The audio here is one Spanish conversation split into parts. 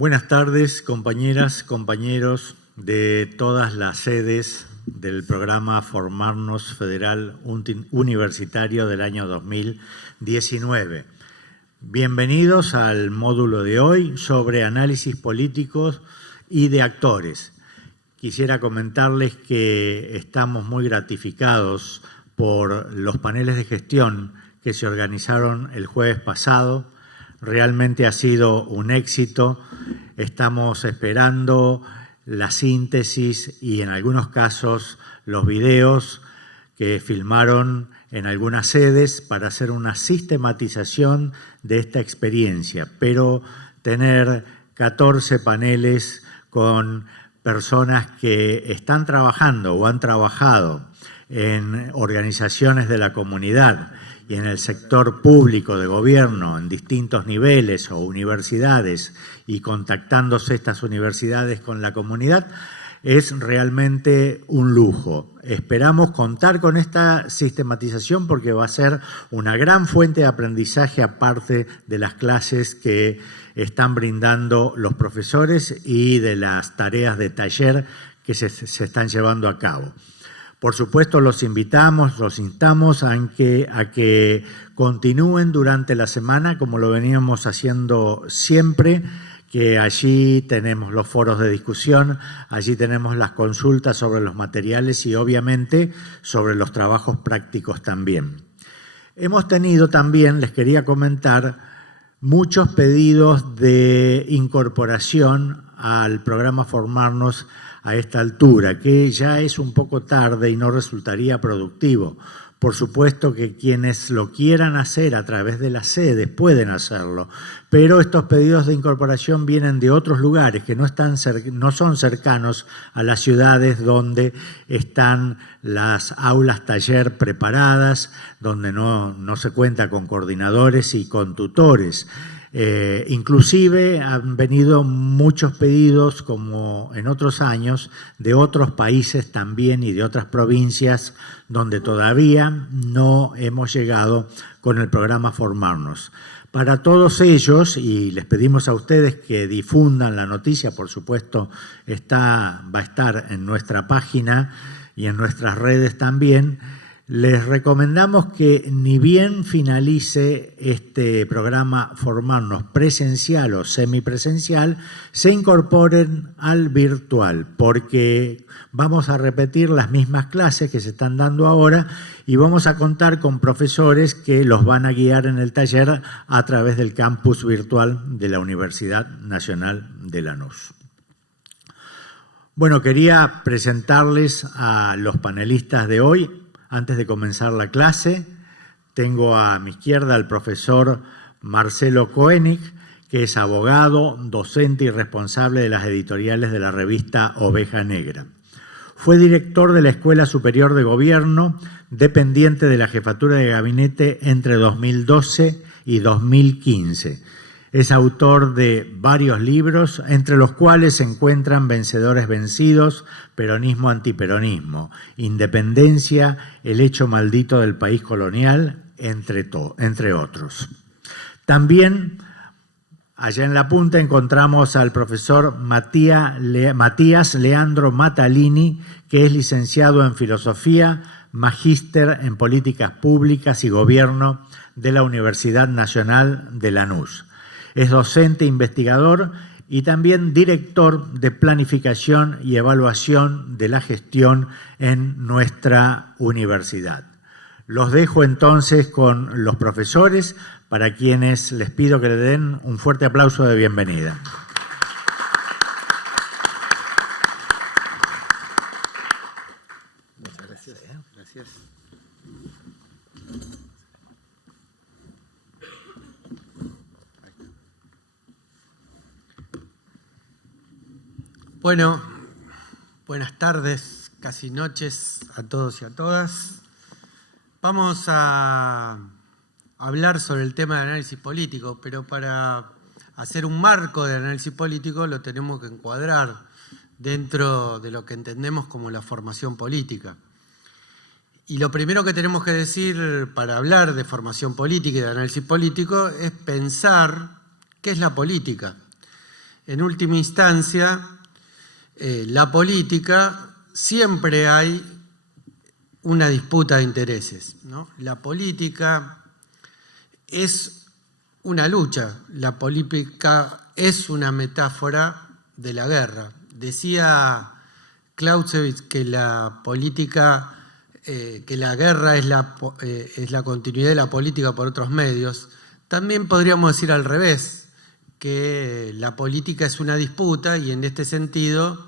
Buenas tardes, compañeras, compañeros de todas las sedes del programa Formarnos Federal Universitario del año 2019. Bienvenidos al módulo de hoy sobre análisis políticos y de actores. Quisiera comentarles que estamos muy gratificados por los paneles de gestión que se organizaron el jueves pasado. Realmente ha sido un éxito. Estamos esperando la síntesis y en algunos casos los videos que filmaron en algunas sedes para hacer una sistematización de esta experiencia, pero tener 14 paneles con personas que están trabajando o han trabajado en organizaciones de la comunidad y en el sector público de gobierno en distintos niveles o universidades y contactándose estas universidades con la comunidad, es realmente un lujo. Esperamos contar con esta sistematización porque va a ser una gran fuente de aprendizaje aparte de las clases que están brindando los profesores y de las tareas de taller que se están llevando a cabo. Por supuesto, los invitamos, los instamos a que continúen durante la semana, como lo veníamos haciendo siempre, que allí tenemos los foros de discusión, allí tenemos las consultas sobre los materiales y obviamente sobre los trabajos prácticos también. Hemos tenido también, les quería comentar, muchos pedidos de incorporación al programa Formarnos a esta altura, que ya es un poco tarde y no resultaría productivo. Por supuesto que quienes lo quieran hacer a través de las sedes pueden hacerlo, pero estos pedidos de incorporación vienen de otros lugares que no son cercanos a las ciudades donde están las aulas taller preparadas, donde no se cuenta con coordinadores y con tutores. Inclusive han venido muchos pedidos, como en otros años, de otros países también y de otras provincias donde todavía no hemos llegado con el programa Formarnos. Para todos ellos, y les pedimos a ustedes que difundan la noticia, por supuesto va a estar en nuestra página y en nuestras redes también. Les recomendamos que ni bien finalice este programa Formarnos presencial o semipresencial, se incorporen al virtual, porque vamos a repetir las mismas clases que se están dando ahora y vamos a contar con profesores que los van a guiar en el taller a través del campus virtual de la Universidad Nacional de Lanús. Bueno, quería presentarles a los panelistas de hoy. Antes de comenzar la clase, tengo a mi izquierda al profesor Marcelo Koenig, que es abogado, docente y responsable de las editoriales de la revista Oveja Negra. Fue director de la Escuela Superior de Gobierno, dependiente de la Jefatura de Gabinete entre 2012 y 2015. Es autor de varios libros, entre los cuales se encuentran Vencedores vencidos, Peronismo antiperonismo, Independencia, el hecho maldito del país colonial, entre otros. También allá en la punta encontramos al profesor Matías Leandro Matalini, que es licenciado en Filosofía, magíster en Políticas Públicas y Gobierno de la Universidad Nacional de Lanús. Es docente investigador y también director de Planificación y Evaluación de la Gestión en nuestra universidad. Los dejo entonces con los profesores, para quienes les pido que le den un fuerte aplauso de bienvenida. Muchas gracias. Gracias. Bueno, buenas tardes, casi noches a todos y a todas. Vamos a hablar sobre el tema de análisis político, pero para hacer un marco de análisis político lo tenemos que encuadrar dentro de lo que entendemos como la formación política. Y lo primero que tenemos que decir para hablar de formación política y de análisis político es pensar qué es la política. en última instancia, la política, siempre hay una disputa de intereses, ¿no? La política es una lucha, la política es una metáfora de la guerra. Decía Clausewitz que la política, que la guerra es la continuidad de la política por otros medios. También podríamos decir al revés, que la política es una disputa y en este sentido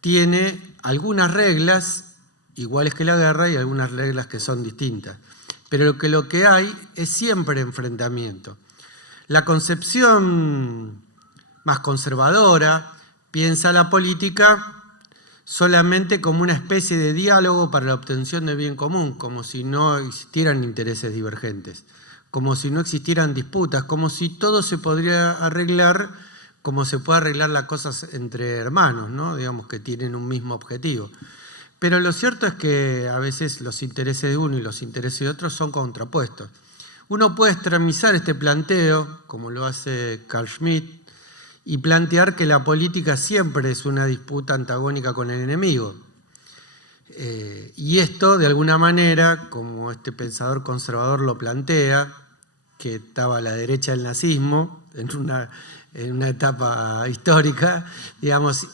tiene algunas reglas iguales que la guerra y algunas reglas que son distintas. Pero lo que hay es siempre enfrentamiento. La concepción más conservadora piensa la política solamente como una especie de diálogo para la obtención de bien común, como si no existieran intereses divergentes, como si no existieran disputas, como si todo se podría arreglar como se puede arreglar las cosas entre hermanos, ¿no? Digamos que tienen un mismo objetivo. Pero lo cierto es que a veces los intereses de uno y los intereses de otro son contrapuestos. Uno puede extremizar este planteo, como lo hace Carl Schmitt, y plantear que la política siempre es una disputa antagónica con el enemigo. Y esto, de alguna manera, como este pensador conservador lo plantea, que estaba a la derecha del nazismo, en una etapa histórica, digamos,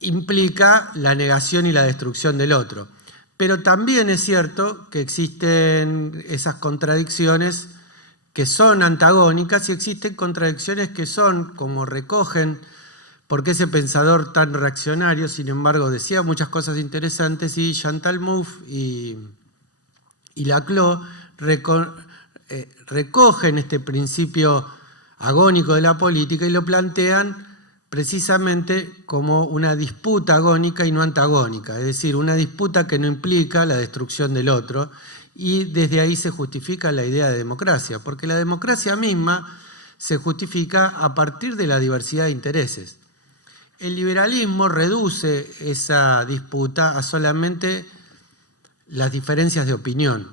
implica la negación y la destrucción del otro. Pero también es cierto que existen esas contradicciones que son antagónicas y existen contradicciones que son, como recogen, porque ese pensador tan reaccionario, sin embargo, decía muchas cosas interesantes y Chantal Mouffe y Laclau recogen este principio agónico de la política y lo plantean precisamente como una disputa agónica y no antagónica, es decir, una disputa que no implica la destrucción del otro, y desde ahí se justifica la idea de democracia, porque la democracia misma se justifica a partir de la diversidad de intereses. El liberalismo reduce esa disputa a solamente las diferencias de opinión,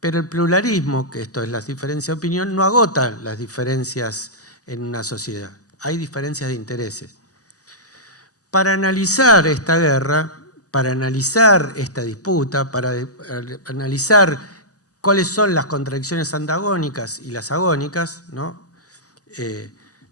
pero el pluralismo, que esto es las diferencias de opinión, no agota las diferencias en una sociedad. Hay diferencias de intereses. Para analizar esta guerra, para analizar esta disputa, para analizar cuáles son las contradicciones antagónicas y las agónicas, ¿no?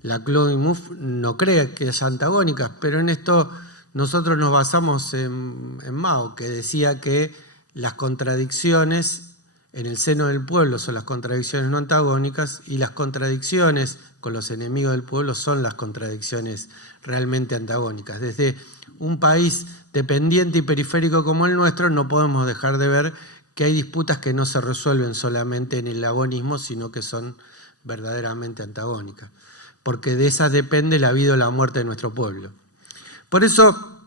Laclau y Mouffe no cree que haya antagónicas, pero en esto nosotros nos basamos en Mao, que decía que las contradicciones en el seno del pueblo son las contradicciones no antagónicas y las contradicciones con los enemigos del pueblo son las contradicciones realmente antagónicas. Desde un país dependiente y periférico como el nuestro no podemos dejar de ver que hay disputas que no se resuelven solamente en el agonismo, sino que son verdaderamente antagónicas, porque de esas depende la vida o la muerte de nuestro pueblo. Por eso,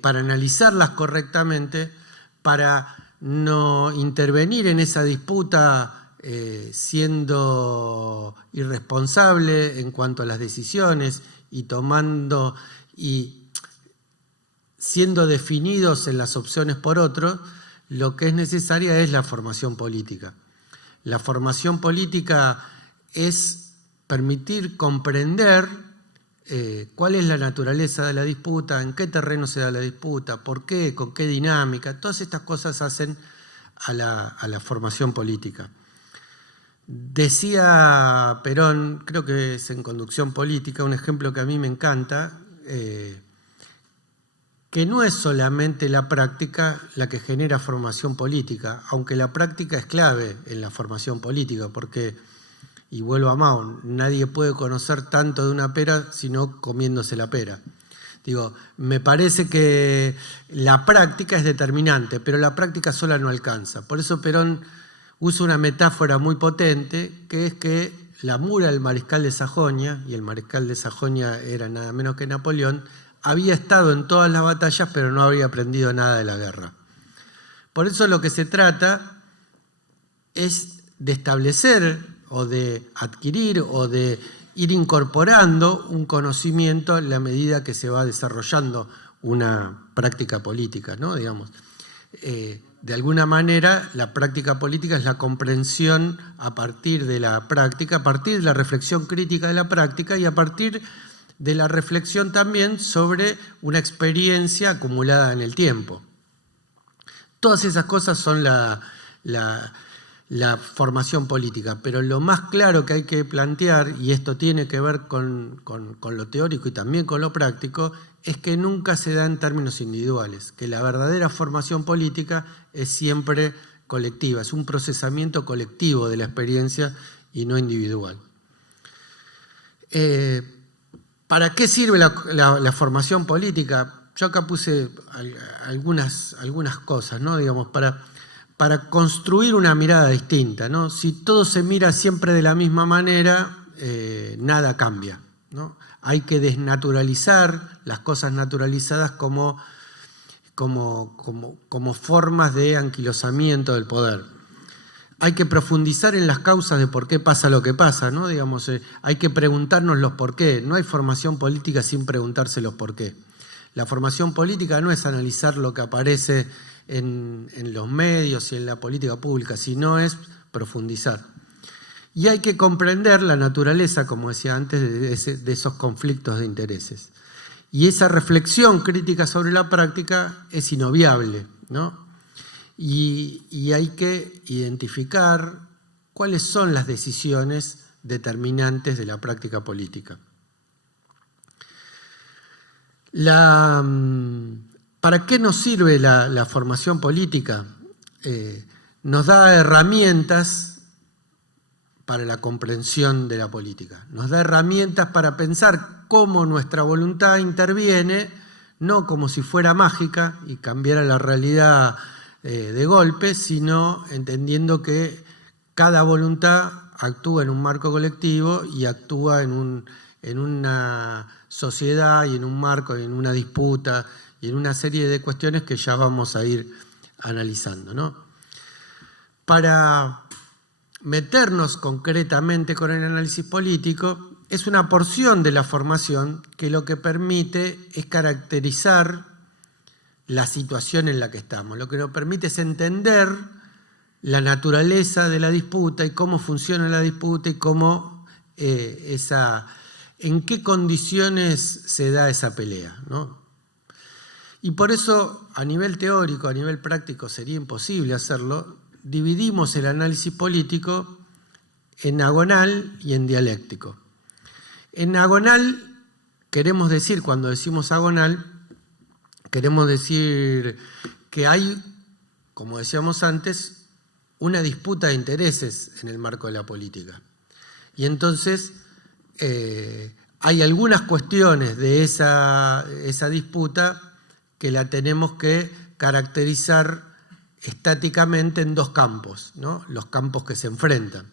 para analizarlas correctamente, para no intervenir en esa disputa siendo irresponsable en cuanto a las decisiones y tomando y siendo definidos en las opciones por otros, lo que es necesaria es la formación política. La formación política es permitir comprender cuál es la naturaleza de la disputa, en qué terreno se da la disputa, por qué, con qué dinámica. Todas estas cosas hacen a la formación política. Decía Perón, creo que es en Conducción Política, un ejemplo que a mí me encanta, que no es solamente la práctica la que genera formación política, aunque la práctica es clave en la formación política, porque, y vuelvo a Mao, nadie puede conocer tanto de una pera sino comiéndose la pera. Digo, me parece que la práctica es determinante, pero la práctica sola no alcanza. Por eso Perón usa una metáfora muy potente, que es que la mura del mariscal de Sajonia, y el mariscal de Sajonia era nada menos que Napoleón, había estado en todas las batallas, pero no había aprendido nada de la guerra. Por eso lo que se trata es de establecer o de adquirir o de ir incorporando un conocimiento a la medida que se va desarrollando una práctica política, ¿no? Digamos, de alguna manera, la práctica política es la comprensión a partir de la práctica, a partir de la reflexión crítica de la práctica y a partir de la reflexión también sobre una experiencia acumulada en el tiempo. Todas esas cosas son la formación política, pero lo más claro que hay que plantear, y esto tiene que ver con lo teórico y también con lo práctico, es que nunca se da en términos individuales, que la verdadera formación política es siempre colectiva, es un procesamiento colectivo de la experiencia y no individual. ¿Para qué sirve la formación política? Yo acá puse algunas cosas, ¿no? Digamos, para construir una mirada distinta, ¿no? Si todo se mira siempre de la misma manera, nada cambia, ¿no? Hay que desnaturalizar las cosas naturalizadas como formas de anquilosamiento del poder. Hay que profundizar en las causas de por qué pasa lo que pasa, ¿no? Digamos, hay que preguntarnos los por qué. No hay formación política sin preguntarse los por qué. La formación política no es analizar lo que aparece en los medios y en la política pública, sino es profundizar. Y hay que comprender la naturaleza, como decía antes, de esos conflictos de intereses. Y esa reflexión crítica sobre la práctica es inobviable, ¿no? Y hay que identificar cuáles son las decisiones determinantes de la práctica política. ¿Para qué nos sirve la formación política? Nos da herramientas para la comprensión de la política. Nos da herramientas para pensar cómo nuestra voluntad interviene, no como si fuera mágica y cambiara la realidad de golpe, sino entendiendo que cada voluntad actúa en un marco colectivo y actúa en una sociedad y en un marco, en una disputa y en una serie de cuestiones que ya vamos a ir analizando, ¿no? Para meternos concretamente con el análisis político, es una porción de la formación que lo que permite es caracterizar la situación en la que estamos. Lo que nos permite es entender la naturaleza de la disputa y cómo funciona la disputa y cómo en qué condiciones se da esa pelea, ¿no? Y por eso, a nivel teórico, a nivel práctico, sería imposible hacerlo. Dividimos el análisis político en agonal y en dialéctico. En agonal, queremos decir, cuando decimos agonal, queremos decir que hay, como decíamos antes, una disputa de intereses en el marco de la política. Y entonces hay algunas cuestiones de esa disputa que la tenemos que caracterizar estáticamente en dos campos, ¿no? Los campos que se enfrentan.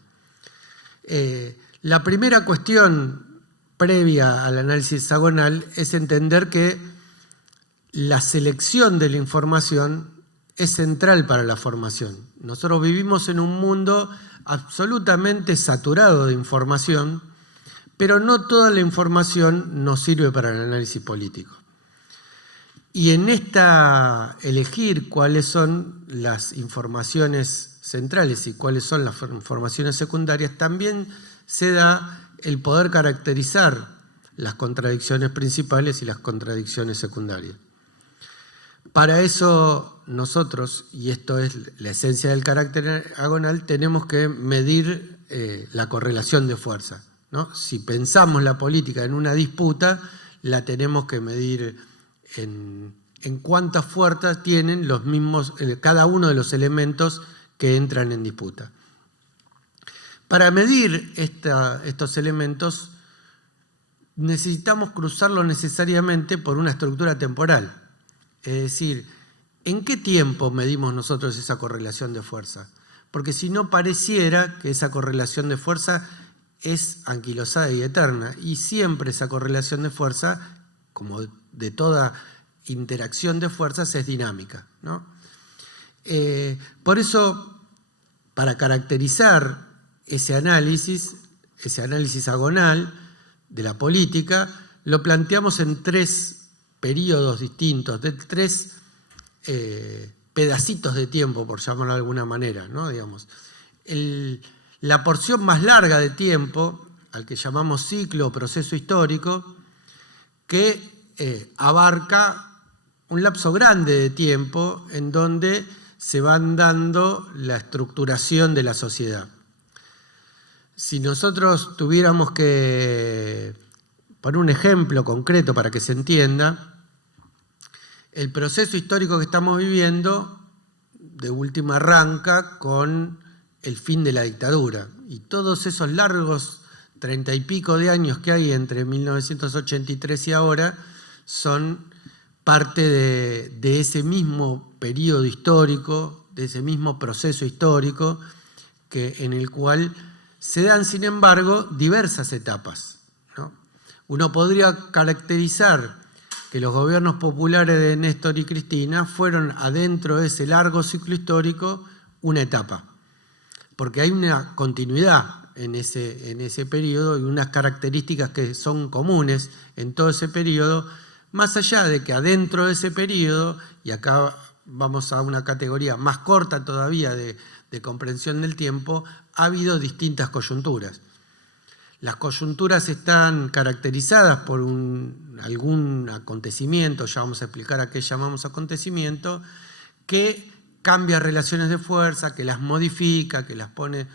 La primera cuestión previa al análisis hexagonal es entender que la selección de la información es central para la formación. Nosotros vivimos en un mundo absolutamente saturado de información, pero no toda la información nos sirve para el análisis político. Y en elegir cuáles son las informaciones centrales y cuáles son las informaciones secundarias, también se da el poder caracterizar las contradicciones principales y las contradicciones secundarias. Para eso nosotros, y esto es la esencia del carácter agonal, tenemos que medir la correlación de fuerza, ¿no? Si pensamos la política en una disputa, la tenemos que medir en cuántas fuerzas tienen los mismos, cada uno de los elementos que entran en disputa. Para medir estos elementos necesitamos cruzarlo necesariamente por una estructura temporal. Es decir, ¿en qué tiempo medimos nosotros esa correlación de fuerza? Porque si no, pareciera que esa correlación de fuerza es anquilosada y eterna, y siempre esa correlación de fuerza, como de toda interacción de fuerzas, es dinámica, ¿no? Por eso, para caracterizar ese análisis agonal de la política, lo planteamos en tres periodos distintos, de tres pedacitos de tiempo, por llamarlo de alguna manera, ¿no? Digamos, la porción más larga de tiempo, al que llamamos ciclo o proceso histórico, que abarca un lapso grande de tiempo en donde se van dando la estructuración de la sociedad. Si nosotros tuviéramos que poner un ejemplo concreto para que se entienda, el proceso histórico que estamos viviendo de última arranca con el fin de la dictadura. Y todos esos largos 30 y pico de años que hay entre 1983 y ahora son parte de ese mismo periodo histórico, de ese mismo proceso histórico en el cual se dan, sin embargo, diversas etapas, ¿no? Uno podría caracterizar que los gobiernos populares de Néstor y Cristina fueron adentro de ese largo ciclo histórico una etapa, porque hay una continuidad en ese periodo y unas características que son comunes en todo ese periodo, más allá de que adentro de ese periodo, y acá vamos a una categoría más corta todavía de comprensión del tiempo, ha habido distintas coyunturas. Las coyunturas están caracterizadas por algún acontecimiento, ya vamos a explicar a qué llamamos acontecimiento, que cambia relaciones de fuerza, que las modifica, que las pone...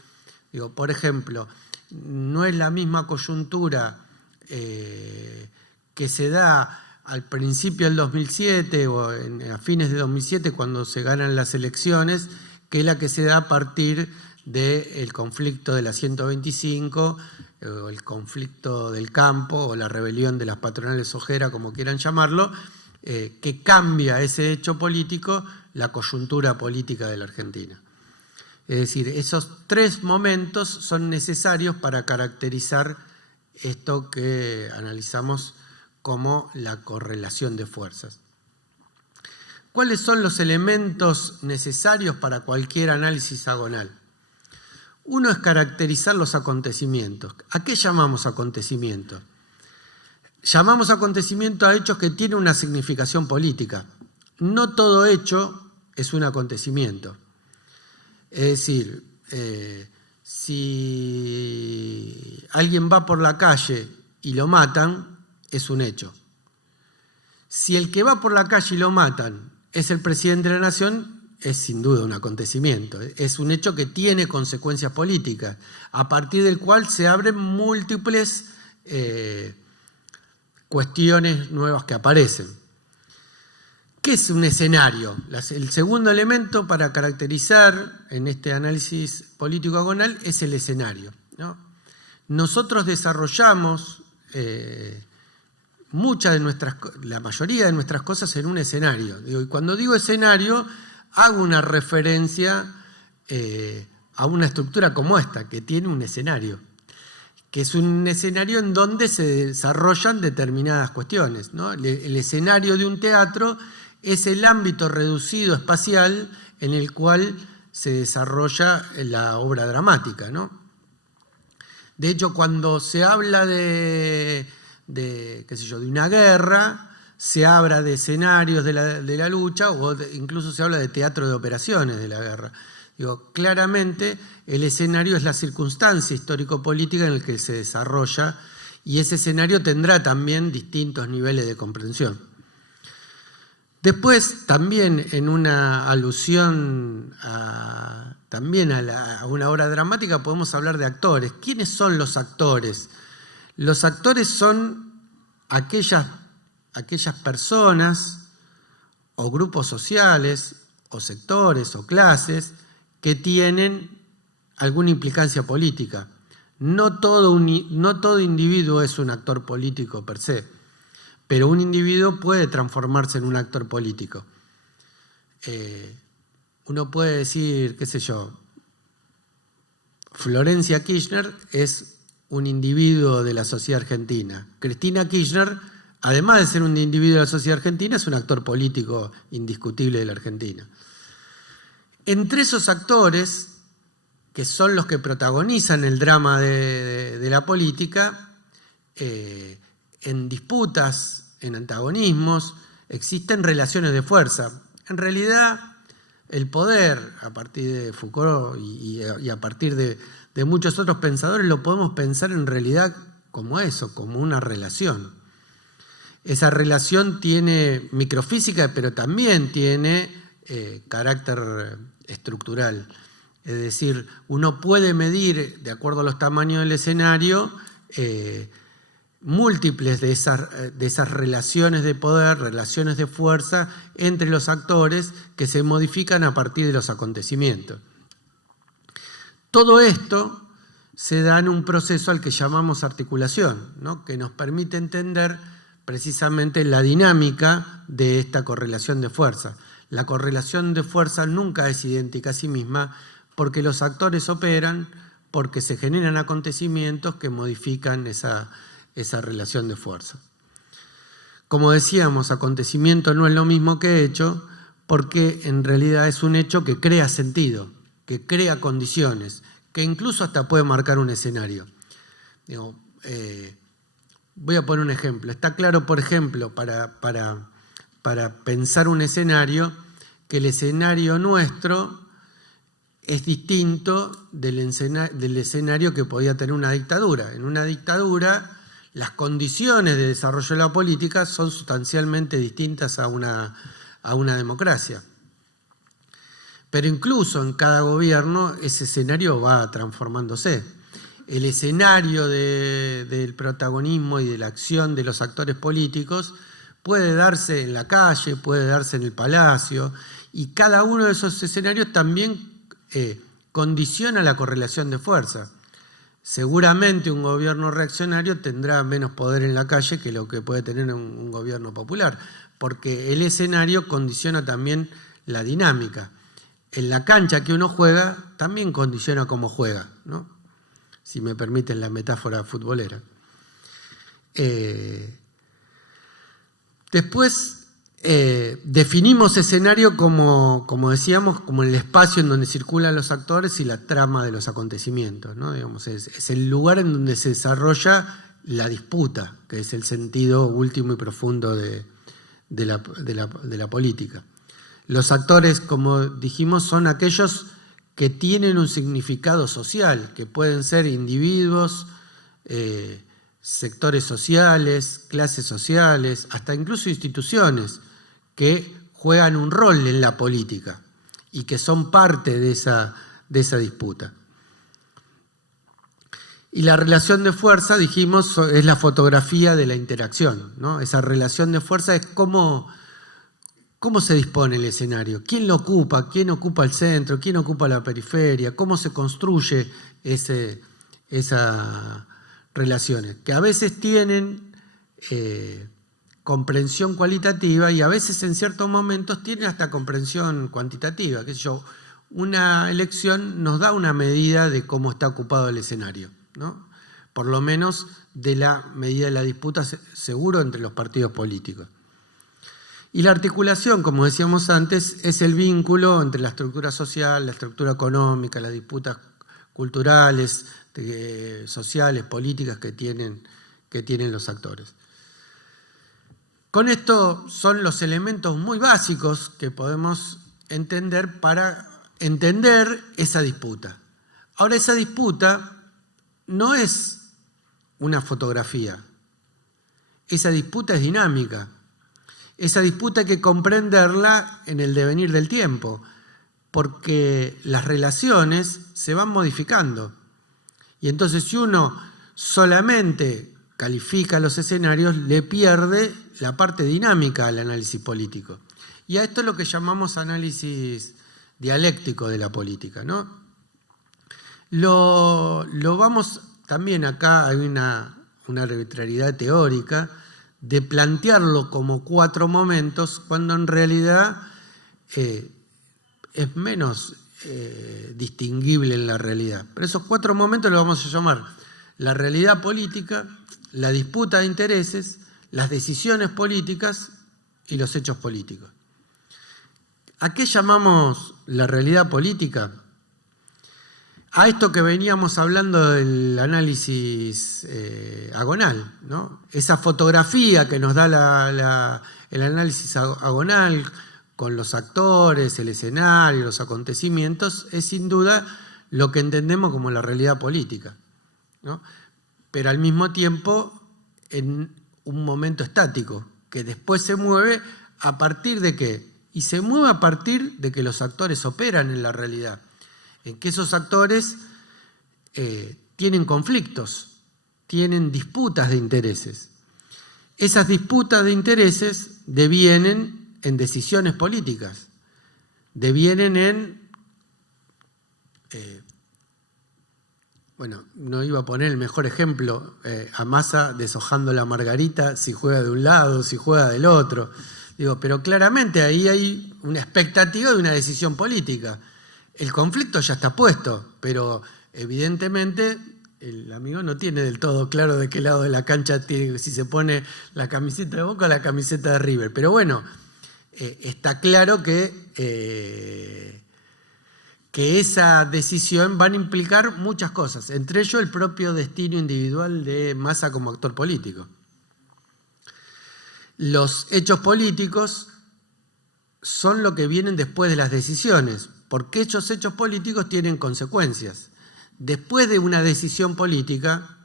Digo, por ejemplo, no es la misma coyuntura que se da al principio del 2007 o a fines de 2007 cuando se ganan las elecciones, que es la que se da a partir del conflicto de la 125, o el conflicto del campo, o la rebelión de las patronales Ojera, como quieran llamarlo, que cambia ese hecho político, la coyuntura política de la Argentina. Es decir, esos tres momentos son necesarios para caracterizar esto que analizamos como la correlación de fuerzas. ¿Cuáles son los elementos necesarios para cualquier análisis agonal? Uno es caracterizar los acontecimientos. ¿A qué llamamos acontecimientos? Llamamos acontecimiento a hechos que tienen una significación política. No todo hecho es un acontecimiento. Es decir, si alguien va por la calle y lo matan, es un hecho. Si el que va por la calle y lo matan es el presidente de la Nación, es sin duda un acontecimiento. Es un hecho que tiene consecuencias políticas, a partir del cual se abren múltiples cuestiones nuevas que aparecen. ¿Qué es un escenario? El segundo elemento para caracterizar en este análisis político agonal es el escenario, ¿no? Nosotros desarrollamos la mayoría de nuestras cosas en un escenario. Y cuando digo escenario, hago una referencia a una estructura como esta, que tiene un escenario, que es un escenario en donde se desarrollan determinadas cuestiones, ¿no? El escenario de un teatro es el ámbito reducido espacial en el cual se desarrolla la obra dramática, ¿no? De hecho, cuando se habla de una guerra, se habla de escenarios de la lucha, o incluso se habla de teatro de operaciones de la guerra. Digo, claramente el escenario es la circunstancia histórico-política en la que se desarrolla, y ese escenario tendrá también distintos niveles de comprensión. Después, también en una alusión a una obra dramática, podemos hablar de actores. ¿Quiénes son los actores? Los actores son aquellas personas o grupos sociales o sectores o clases que tienen alguna implicancia política. No todo individuo es un actor político per se, pero un individuo puede transformarse en un actor político. Uno puede decir, qué sé yo, Florencia Kirchner es un individuo de la sociedad argentina. Cristina Kirchner, además de ser un individuo de la sociedad argentina, es un actor político indiscutible de la Argentina. Entre esos actores, que son los que protagonizan el drama de la política, en disputas, en antagonismos, existen relaciones de fuerza. En realidad, el poder, a partir de Foucault y a partir de muchos otros pensadores, lo podemos pensar en realidad como eso, como una relación. Esa relación tiene microfísica, pero también tiene carácter estructural. Es decir, uno puede medir, de acuerdo a los tamaños del escenario, múltiples de esas relaciones de poder, relaciones de fuerza entre los actores que se modifican a partir de los acontecimientos. Todo esto se da en un proceso al que llamamos articulación, ¿no? Que nos permite entender precisamente la dinámica de esta correlación de fuerza. La correlación de fuerza nunca es idéntica a sí misma porque los actores operan, porque se generan acontecimientos que modifican esa relación de fuerza. Como decíamos, acontecimiento no es lo mismo que hecho, porque en realidad es un hecho que crea sentido, que crea condiciones, que incluso hasta puede marcar un escenario. Voy a poner un ejemplo. Está claro, por ejemplo, para pensar un escenario, que el escenario nuestro es distinto del escenario que podía tener una dictadura. En una dictadura, las condiciones de desarrollo de la política son sustancialmente distintas a una democracia. Pero incluso en cada gobierno ese escenario va transformándose. El escenario del protagonismo y de la acción de los actores políticos puede darse en la calle, puede darse en el palacio, y cada uno de esos escenarios también condiciona la correlación de fuerza. Seguramente un gobierno reaccionario tendrá menos poder en la calle que lo que puede tener un gobierno popular, porque el escenario condiciona también la dinámica. En la cancha que uno juega también condiciona cómo juega, ¿no? Si me permiten la metáfora futbolera. Después definimos escenario como decíamos, como el espacio en donde circulan los actores y la trama de los acontecimientos, ¿no? Digamos, es el lugar en donde se desarrolla la disputa, que es el sentido último y profundo de la política. Los actores, como dijimos, son aquellos que tienen un significado social, que pueden ser individuos, sectores sociales, clases sociales, hasta incluso instituciones que juegan un rol en la política y que son parte de esa disputa. Y la relación de fuerza, dijimos, es la fotografía de la interacción, ¿no? Esa relación de fuerza es cómo se dispone el escenario, quién lo ocupa, quién ocupa el centro, quién ocupa la periferia, cómo se construye esas relaciones, que a veces tienen comprensión cualitativa y a veces en ciertos momentos tienen hasta comprensión cuantitativa. Qué sé yo, una elección nos da una medida de cómo está ocupado el escenario, ¿no? Por lo menos de la medida de la disputa seguro entre los partidos políticos. Y la articulación, como decíamos antes, es el vínculo entre la estructura social, la estructura económica, las disputas culturales, sociales, políticas que tienen los actores. Con esto son los elementos muy básicos que podemos entender para entender esa disputa. Ahora, esa disputa no es una fotografía. Esa disputa es dinámica. Esa disputa hay que comprenderla en el devenir del tiempo, porque las relaciones se van modificando. Y entonces si uno solamente califica los escenarios, le pierde la parte dinámica al análisis político. Y a esto es lo que llamamos análisis dialéctico de la política, ¿no? Lo vamos, también acá hay una arbitrariedad teórica de plantearlo como 4 momentos, cuando en realidad es menos distinguible en la realidad. Pero esos 4 momentos los vamos a llamar la realidad política, la disputa de intereses, las decisiones políticas y los hechos políticos. ¿A qué llamamos la realidad política? A esto que veníamos hablando del análisis agonal, ¿no? Esa fotografía que nos da el análisis agonal con los actores, el escenario, los acontecimientos, es sin duda lo que entendemos como la realidad política, ¿no? Pero al mismo tiempo en un momento estático, que después se mueve a partir de ¿qué? Y se mueve a partir de que los actores operan en la realidad, en que esos actores tienen conflictos, tienen disputas de intereses. Esas disputas de intereses devienen en decisiones políticas, devienen en... bueno, no iba a poner el mejor ejemplo, a Massa deshojando la margarita, si juega de un lado, si juega del otro. Digo, pero claramente ahí hay una expectativa de una decisión política. El conflicto ya está puesto, pero evidentemente el amigo no tiene del todo claro de qué lado de la cancha tiene, si se pone la camiseta de Boca o la camiseta de River. Pero bueno, está claro que esa decisión van a implicar muchas cosas, entre ellos el propio destino individual de Massa como actor político. Los hechos políticos son lo que vienen después de las decisiones, porque esos hechos políticos tienen consecuencias. Después de una decisión política,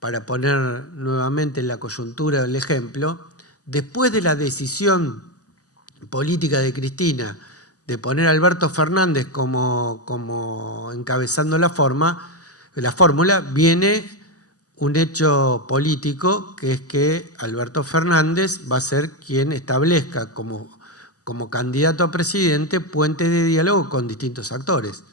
para poner nuevamente en la coyuntura el ejemplo, después de la decisión política de Cristina de poner a Alberto Fernández como encabezando la fórmula, viene un hecho político, que es que Alberto Fernández va a ser quien establezca como candidato a presidente puente de diálogo con distintos actores.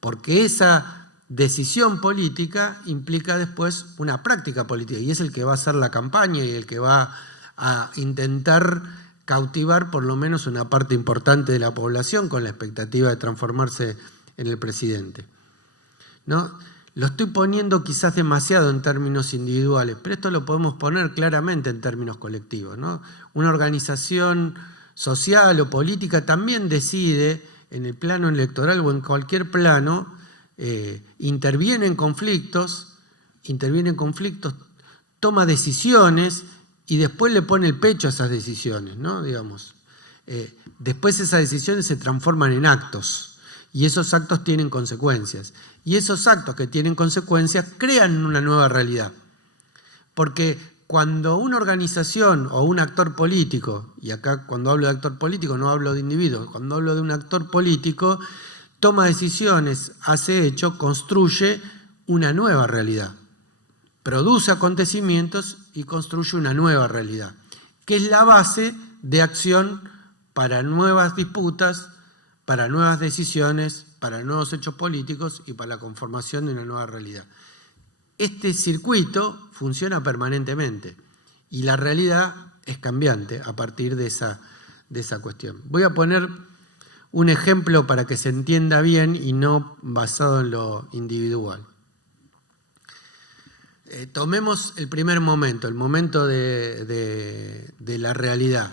Porque esa decisión política implica después una práctica política, y es el que va a hacer la campaña y el que va a intentar cautivar por lo menos una parte importante de la población con la expectativa de transformarse en el presidente, ¿no? Lo estoy poniendo quizás demasiado en términos individuales, pero esto lo podemos poner claramente en términos colectivos, ¿no? Una organización social o política también decide en el plano electoral o en cualquier plano, interviene en conflictos, toma decisiones y después le pone el pecho a esas decisiones, ¿no? Digamos, después esas decisiones se transforman en actos y esos actos tienen consecuencias. Y esos actos que tienen consecuencias crean una nueva realidad. Porque cuando una organización o un actor político, y acá cuando hablo de actor político no hablo de individuos, cuando hablo de un actor político, toma decisiones, hace hecho, construye una nueva realidad. Produce acontecimientos y construye una nueva realidad, que es la base de acción para nuevas disputas, para nuevas decisiones, para nuevos hechos políticos y para la conformación de una nueva realidad. Este circuito funciona permanentemente y la realidad es cambiante a partir de esa cuestión. Voy a poner un ejemplo para que se entienda bien y no basado en lo individual. Tomemos el primer momento, el momento de la realidad.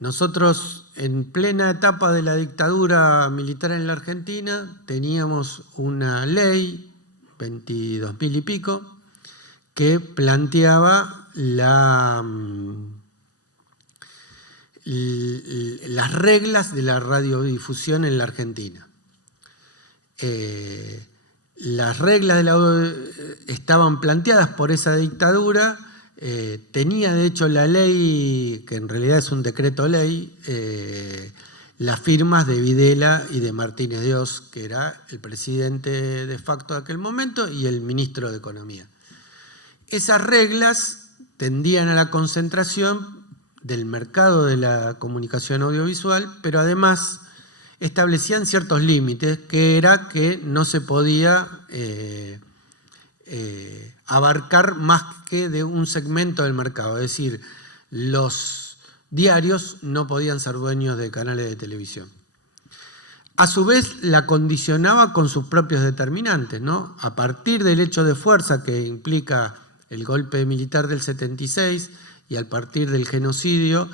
Nosotros, en plena etapa de la dictadura militar en la Argentina, teníamos una ley, 22.000 y pico, que planteaba las reglas de la radiodifusión en la Argentina. Las reglas estaban planteadas por esa dictadura. Tenía de hecho la ley, que en realidad es un decreto ley, las firmas de Videla y de Martínez de Oz, que era el presidente de facto de aquel momento y el ministro de Economía. Esas reglas tendían a la concentración del mercado de la comunicación audiovisual, pero además establecían ciertos límites, que era que no se podía abarcar más que de un segmento del mercado, es decir, los diarios no podían ser dueños de canales de televisión. A su vez la condicionaba con sus propios determinantes, ¿no? A partir del hecho de fuerza que implica el golpe militar del 76 y a partir del genocidio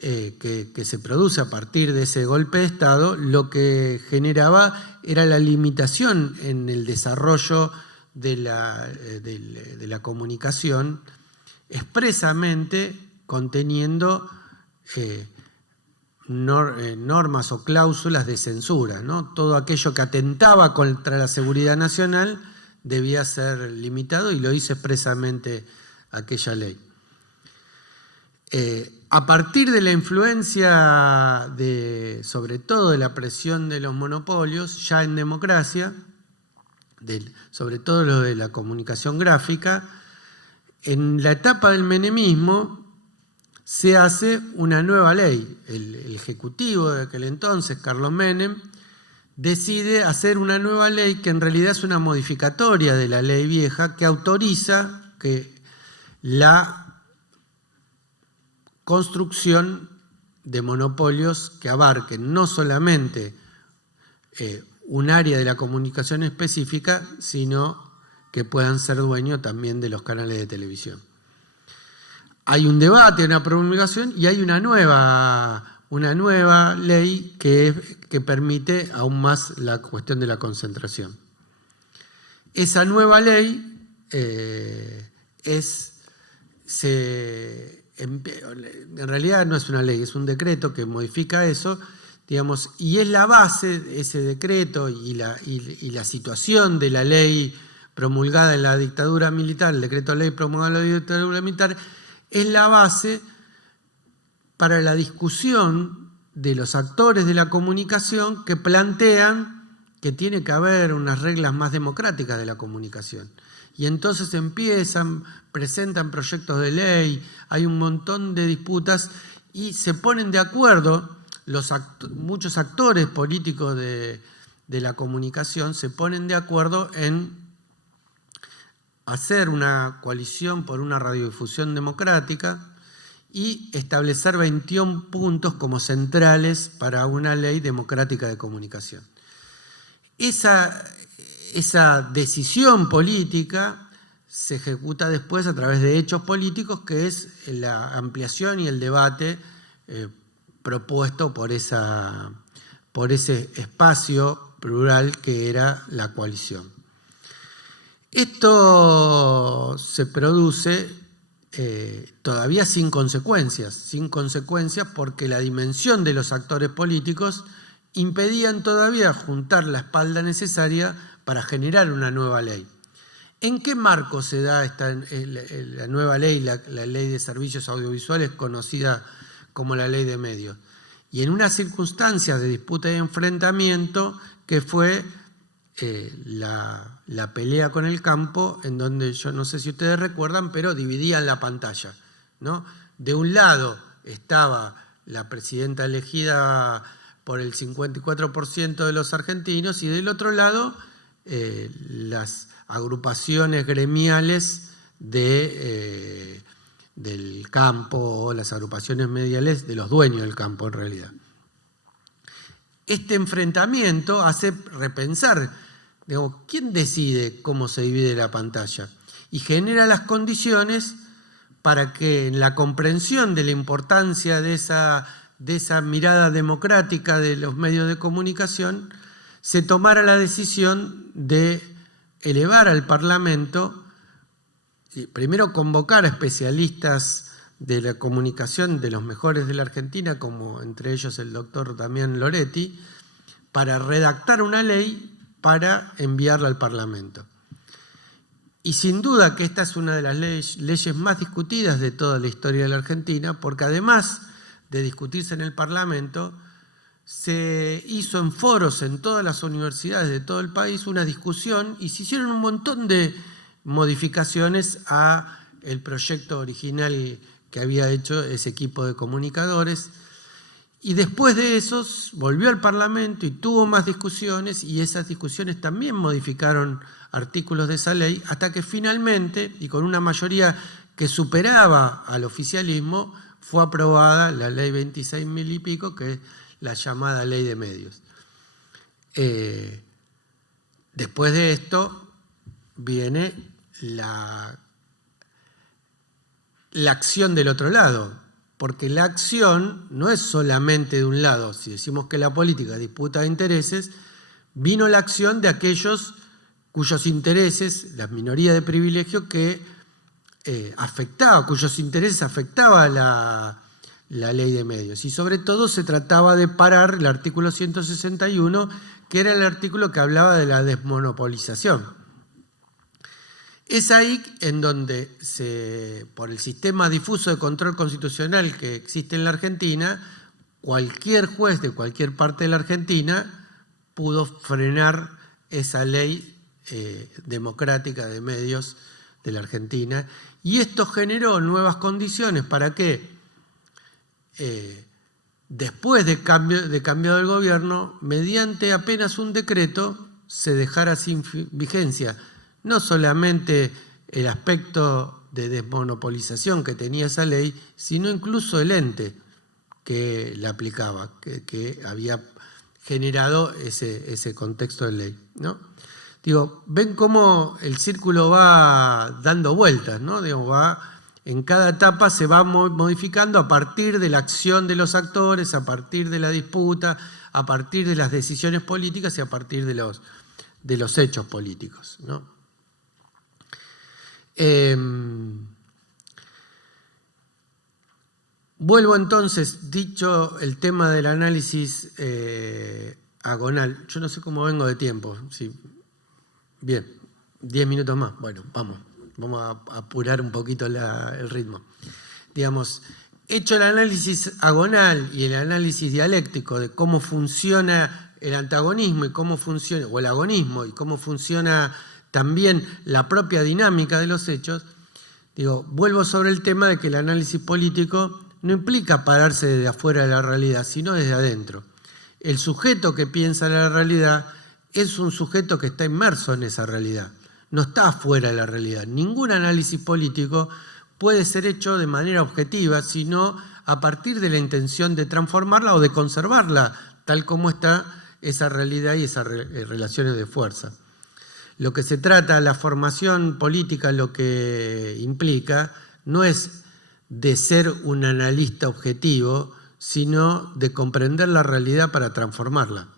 que se produce a partir de ese golpe de Estado, lo que generaba era la limitación en el desarrollo de la comunicación, expresamente conteniendo normas o cláusulas de censura, ¿no? Todo aquello que atentaba contra la seguridad nacional debía ser limitado, y lo dice expresamente aquella ley. A partir de la influencia sobre todo de la presión de los monopolios, ya en democracia, sobre todo lo de la comunicación gráfica, en la etapa del menemismo se hace una nueva ley. El ejecutivo de aquel entonces, Carlos Menem, decide hacer una nueva ley que en realidad es una modificatoria de la ley vieja, que autoriza que la construcción de monopolios que abarquen no solamente un área de la comunicación específica, sino que puedan ser dueños también de los canales de televisión. Hay un debate, una promulgación, y hay una nueva ley que permite aún más la cuestión de la concentración. Esa nueva ley en realidad no es una ley, es un decreto que modifica eso, digamos, y es la base, ese decreto y la situación de la ley promulgada en la dictadura militar, el decreto de ley promulgado en la dictadura militar, es la base para la discusión de los actores de la comunicación que plantean que tiene que haber unas reglas más democráticas de la comunicación. Y entonces presentan proyectos de ley, hay un montón de disputas y se ponen de acuerdo, muchos actores políticos de la comunicación se ponen de acuerdo en hacer una coalición por una radiodifusión democrática y establecer 21 puntos como centrales para una ley democrática de comunicación. Esa decisión política se ejecuta después a través de hechos políticos, que es la ampliación y el debate propuesto por ese espacio plural que era la coalición. Esto se produce todavía sin consecuencias porque la dimensión de los actores políticos impedían todavía juntar la espalda necesaria para generar una nueva ley. ¿En qué marco se da la nueva ley, la ley de servicios audiovisuales conocida como la ley de medios? Y en unas circunstancias de disputa y enfrentamiento que fue la pelea con el campo, en donde yo no sé si ustedes recuerdan, pero dividían la pantalla, ¿no? De un lado estaba la presidenta elegida por el 54% de los argentinos y del otro lado las agrupaciones gremiales del campo o las agrupaciones mediales de los dueños del campo en realidad. Este enfrentamiento hace repensar, digamos, ¿quién decide cómo se divide la pantalla? Y genera las condiciones para que en la comprensión de la importancia de esa mirada democrática de los medios de comunicación se tomara la decisión de elevar al Parlamento, primero convocar a especialistas de la comunicación de los mejores de la Argentina, como entre ellos el doctor Damián Loretti, para redactar una ley para enviarla al Parlamento. Y sin duda que esta es una de las leyes más discutidas de toda la historia de la Argentina, porque además de discutirse en el Parlamento, se hizo en foros en todas las universidades de todo el país una discusión y se hicieron un montón de modificaciones a el proyecto original que había hecho ese equipo de comunicadores. Y después de eso volvió al Parlamento y tuvo más discusiones, y esas discusiones también modificaron artículos de esa ley, hasta que finalmente, y con una mayoría que superaba al oficialismo, fue aprobada la ley 26.000 y pico, que es la llamada ley de medios. Después de esto viene la acción del otro lado, porque la acción no es solamente de un lado. Si decimos que la política es disputa de intereses, vino la acción de aquellos cuyos intereses, la minoría de privilegio cuyos intereses afectaba la ley de medios. Y sobre todo se trataba de parar el artículo 161, que era el artículo que hablaba de la desmonopolización. Es ahí en donde, por el sistema difuso de control constitucional que existe en la Argentina, cualquier juez de cualquier parte de la Argentina pudo frenar esa ley democrática de medios de la Argentina. Y esto generó nuevas condiciones para que después de cambiado el gobierno, mediante apenas un decreto, se dejara sin vigencia no solamente el aspecto de desmonopolización que tenía esa ley, sino incluso el ente que la aplicaba, que había generado ese contexto de ley, ¿no? Digo, ven cómo el círculo va dando vueltas, ¿no? Digo, en cada etapa se va modificando a partir de la acción de los actores, a partir de la disputa, a partir de las decisiones políticas y a partir de los hechos políticos, ¿no? Vuelvo entonces, dicho el tema del análisis agonal. Yo no sé cómo vengo de tiempo. Sí. Bien, 10 minutos más. Bueno, vamos a apurar un poquito el ritmo. Digamos, hecho el análisis agonal y el análisis dialéctico de cómo funciona el antagonismo y cómo funciona, o el agonismo, y cómo funciona también la propia dinámica de los hechos, digo, vuelvo sobre el tema de que el análisis político no implica pararse desde afuera de la realidad, sino desde adentro. El sujeto que piensa en la realidad es un sujeto que está inmerso en esa realidad, no está afuera de la realidad. Ningún análisis político puede ser hecho de manera objetiva, sino a partir de la intención de transformarla o de conservarla, tal como está esa realidad y esas relaciones de fuerza. Lo que se trata, la formación política, lo que implica, no es de ser un analista objetivo, sino de comprender la realidad para transformarla.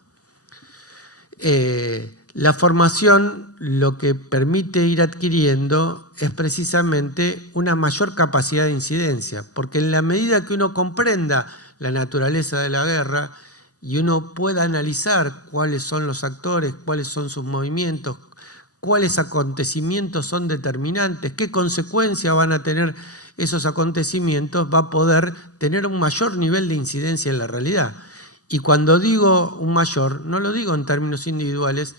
La formación lo que permite ir adquiriendo es precisamente una mayor capacidad de incidencia, porque en la medida que uno comprenda la naturaleza de la guerra y uno pueda analizar cuáles son los actores, cuáles son sus movimientos, cuáles acontecimientos son determinantes, qué consecuencias van a tener esos acontecimientos, va a poder tener un mayor nivel de incidencia en la realidad. Y cuando digo un mayor, no lo digo en términos individuales,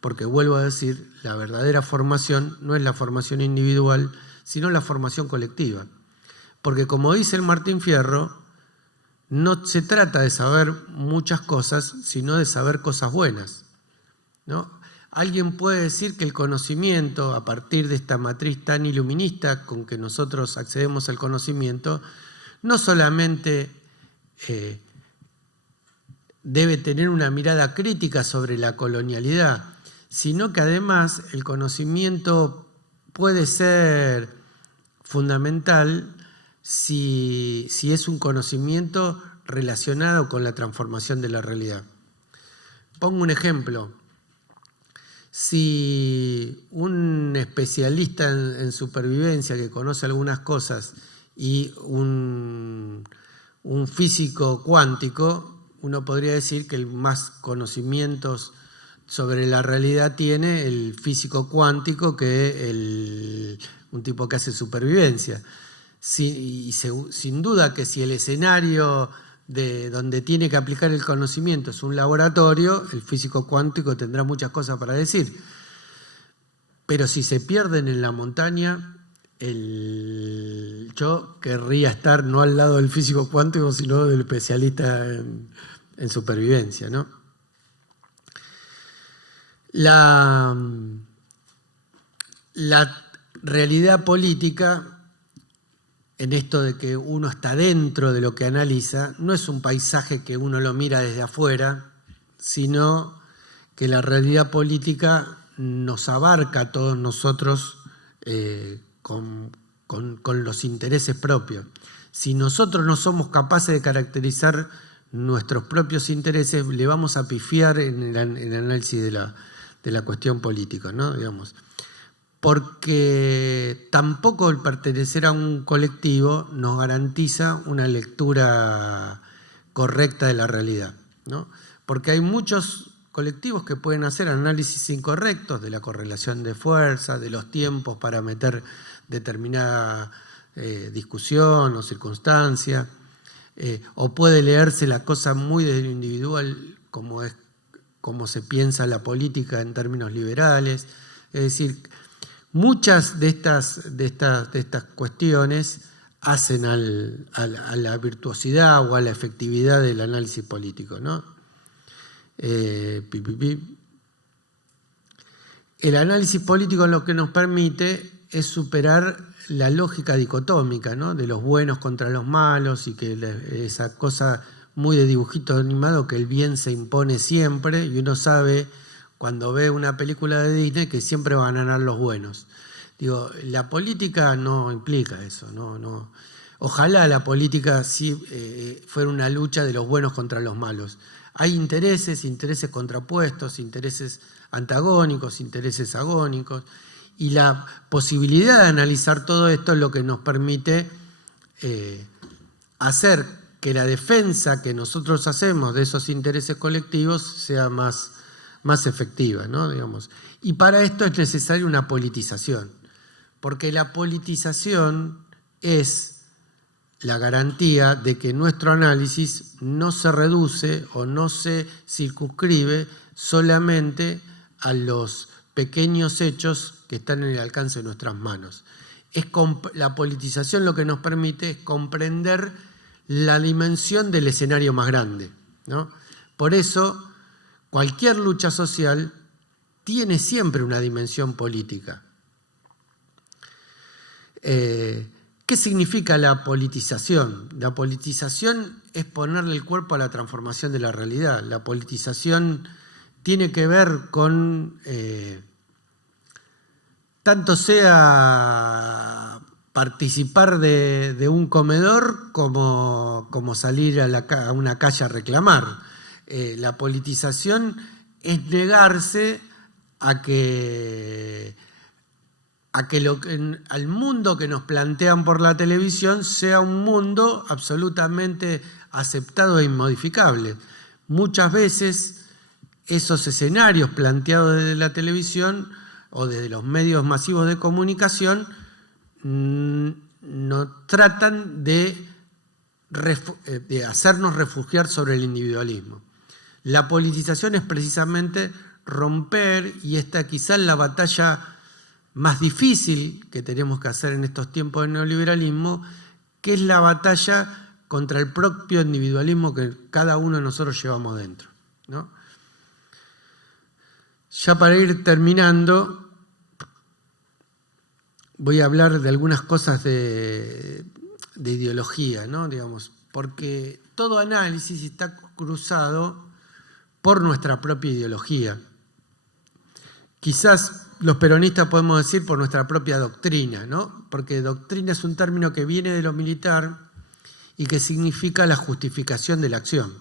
porque vuelvo a decir, la verdadera formación no es la formación individual, sino la formación colectiva. Porque como dice el Martín Fierro, no se trata de saber muchas cosas, sino de saber cosas buenas, ¿no? Alguien puede decir que el conocimiento, a partir de esta matriz tan iluminista con que nosotros accedemos al conocimiento, no solamente debe tener una mirada crítica sobre la colonialidad, sino que además el conocimiento puede ser fundamental si es un conocimiento relacionado con la transformación de la realidad. Pongo un ejemplo. Si un especialista en supervivencia que conoce algunas cosas y un físico cuántico, uno podría decir que el más conocimientos sobre la realidad tiene el físico cuántico que un tipo que hace supervivencia. Sin duda que si el escenario de donde tiene que aplicar el conocimiento es un laboratorio, el físico cuántico tendrá muchas cosas para decir. Pero si se pierden en la montaña, yo querría estar no al lado del físico cuántico, sino del especialista en supervivencia, ¿no? La realidad política, en esto de que uno está dentro de lo que analiza, no es un paisaje que uno lo mira desde afuera, sino que la realidad política nos abarca a todos nosotros con los intereses propios. Si nosotros no somos capaces de caracterizar nuestros propios intereses, le vamos a pifiar en el análisis de la cuestión política, ¿no? Digamos. porque tampoco el pertenecer a un colectivo nos garantiza una lectura correcta de la realidad, ¿no? Porque hay muchos colectivos que pueden hacer análisis incorrectos de la correlación de fuerza, de los tiempos para meter determinada discusión o circunstancia, o puede leerse la cosa muy desde lo individual, como se piensa la política en términos liberales. Es decir, muchas de estas cuestiones hacen a la virtuosidad o a la efectividad del análisis político, ¿no? El análisis político lo que nos permite es superar la lógica dicotómica, ¿no? De los buenos contra los malos, y que esa cosa muy de dibujito animado que el bien se impone siempre, y uno sabe cuando ve una película de Disney que siempre van a ganar los buenos. Digo, la política no implica eso, no. Ojalá la política sí fuera una lucha de los buenos contra los malos. Hay intereses contrapuestos, intereses antagónicos, intereses agónicos, y la posibilidad de analizar todo esto es lo que nos permite hacer que la defensa que nosotros hacemos de esos intereses colectivos sea más efectiva, ¿no? Digamos. Y para esto es necesaria una politización, porque la politización es la garantía de que nuestro análisis no se reduce o no se circunscribe solamente a los pequeños hechos que están en el alcance de nuestras manos. La politización lo que nos permite es comprender la dimensión del escenario más grande, ¿no? Por eso, cualquier lucha social tiene siempre una dimensión política. ¿Qué significa la politización? La politización es ponerle el cuerpo a la transformación de la realidad. La politización tiene que ver con, tanto sea participar de un comedor como salir a una calle a reclamar. La politización es negarse al mundo que nos plantean por la televisión sea un mundo absolutamente aceptado e inmodificable. Muchas veces esos escenarios planteados desde la televisión o desde los medios masivos de comunicación no tratan de hacernos refugiar sobre el individualismo. La politización es precisamente romper, y esta quizás la batalla más difícil que tenemos que hacer en estos tiempos del neoliberalismo, que es la batalla contra el propio individualismo que cada uno de nosotros llevamos dentro, ¿no? Ya para ir terminando, voy a hablar de algunas cosas de ideología, ¿no? Digamos, porque todo análisis está cruzado por nuestra propia ideología. Quizás los peronistas podemos decir por nuestra propia doctrina, ¿no? Porque doctrina es un término que viene de lo militar y que significa la justificación de la acción.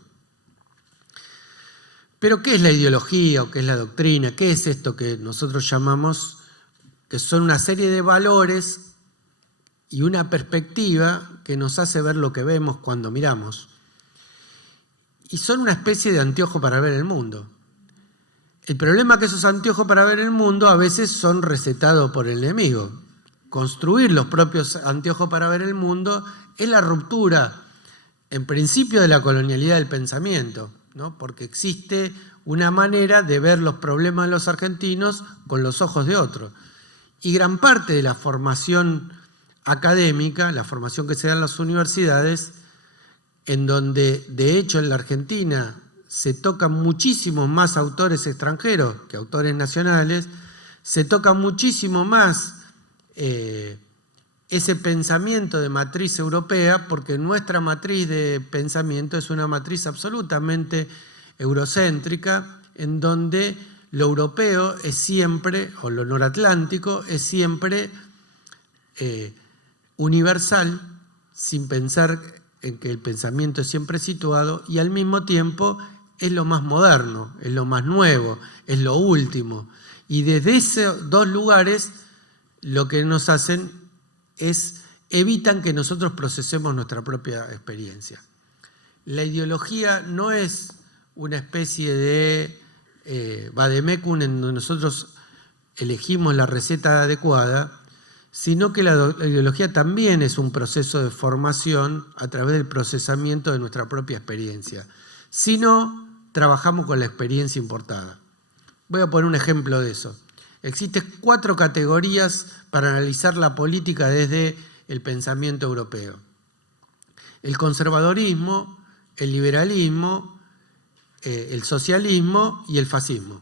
Pero ¿qué es la ideología o qué es la doctrina? ¿Qué es esto que nosotros llamamos, que son una serie de valores y una perspectiva que nos hace ver lo que vemos cuando miramos? Y son una especie de anteojo para ver el mundo. El problema es que esos anteojos para ver el mundo a veces son recetados por el enemigo. Construir los propios anteojos para ver el mundo es la ruptura, en principio, de la colonialidad del pensamiento, ¿no? Porque existe una manera de ver los problemas de los argentinos con los ojos de otros. Y gran parte de la formación académica, la formación que se da en las universidades, en donde de hecho en la Argentina se tocan muchísimos más autores extranjeros que autores nacionales, se toca muchísimo más ese pensamiento de matriz europea, porque nuestra matriz de pensamiento es una matriz absolutamente eurocéntrica, en donde lo europeo es siempre, o lo noratlántico, es siempre universal, sin pensar en que el pensamiento es siempre situado, y al mismo tiempo es lo más moderno, es lo más nuevo, es lo último. Y desde esos dos lugares lo que nos hacen es evitan que nosotros procesemos nuestra propia experiencia. La ideología no es una especie de vademecum en donde nosotros elegimos la receta adecuada, sino que la ideología también es un proceso de formación a través del procesamiento de nuestra propia experiencia. Si no, trabajamos con la experiencia importada. Voy a poner un ejemplo de eso. Existen 4 categorías para analizar la política desde el pensamiento europeo: el conservadorismo, el liberalismo, el socialismo y el fascismo.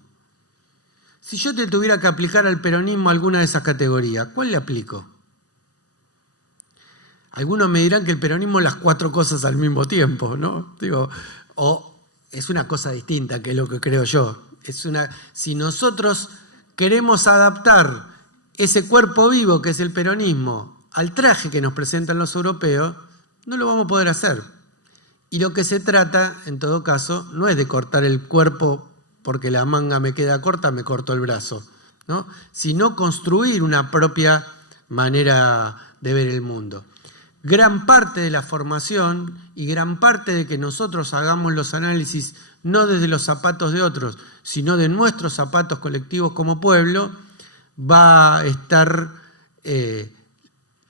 Si yo te tuviera que aplicar al peronismo alguna de esas categorías, ¿cuál le aplico? Algunos me dirán que el peronismo es las 4 cosas al mismo tiempo, ¿no? O es una cosa distinta, que es lo que creo yo. Si nosotros queremos adaptar ese cuerpo vivo que es el peronismo al traje que nos presentan los europeos, no lo vamos a poder hacer. Y lo que se trata, en todo caso, no es de cortar el cuerpo porque la manga me queda corta, me corto el brazo, ¿no? Sino construir una propia manera de ver el mundo. Gran parte de la formación y gran parte de que nosotros hagamos los análisis no desde los zapatos de otros, sino de nuestros zapatos colectivos como pueblo, va a estar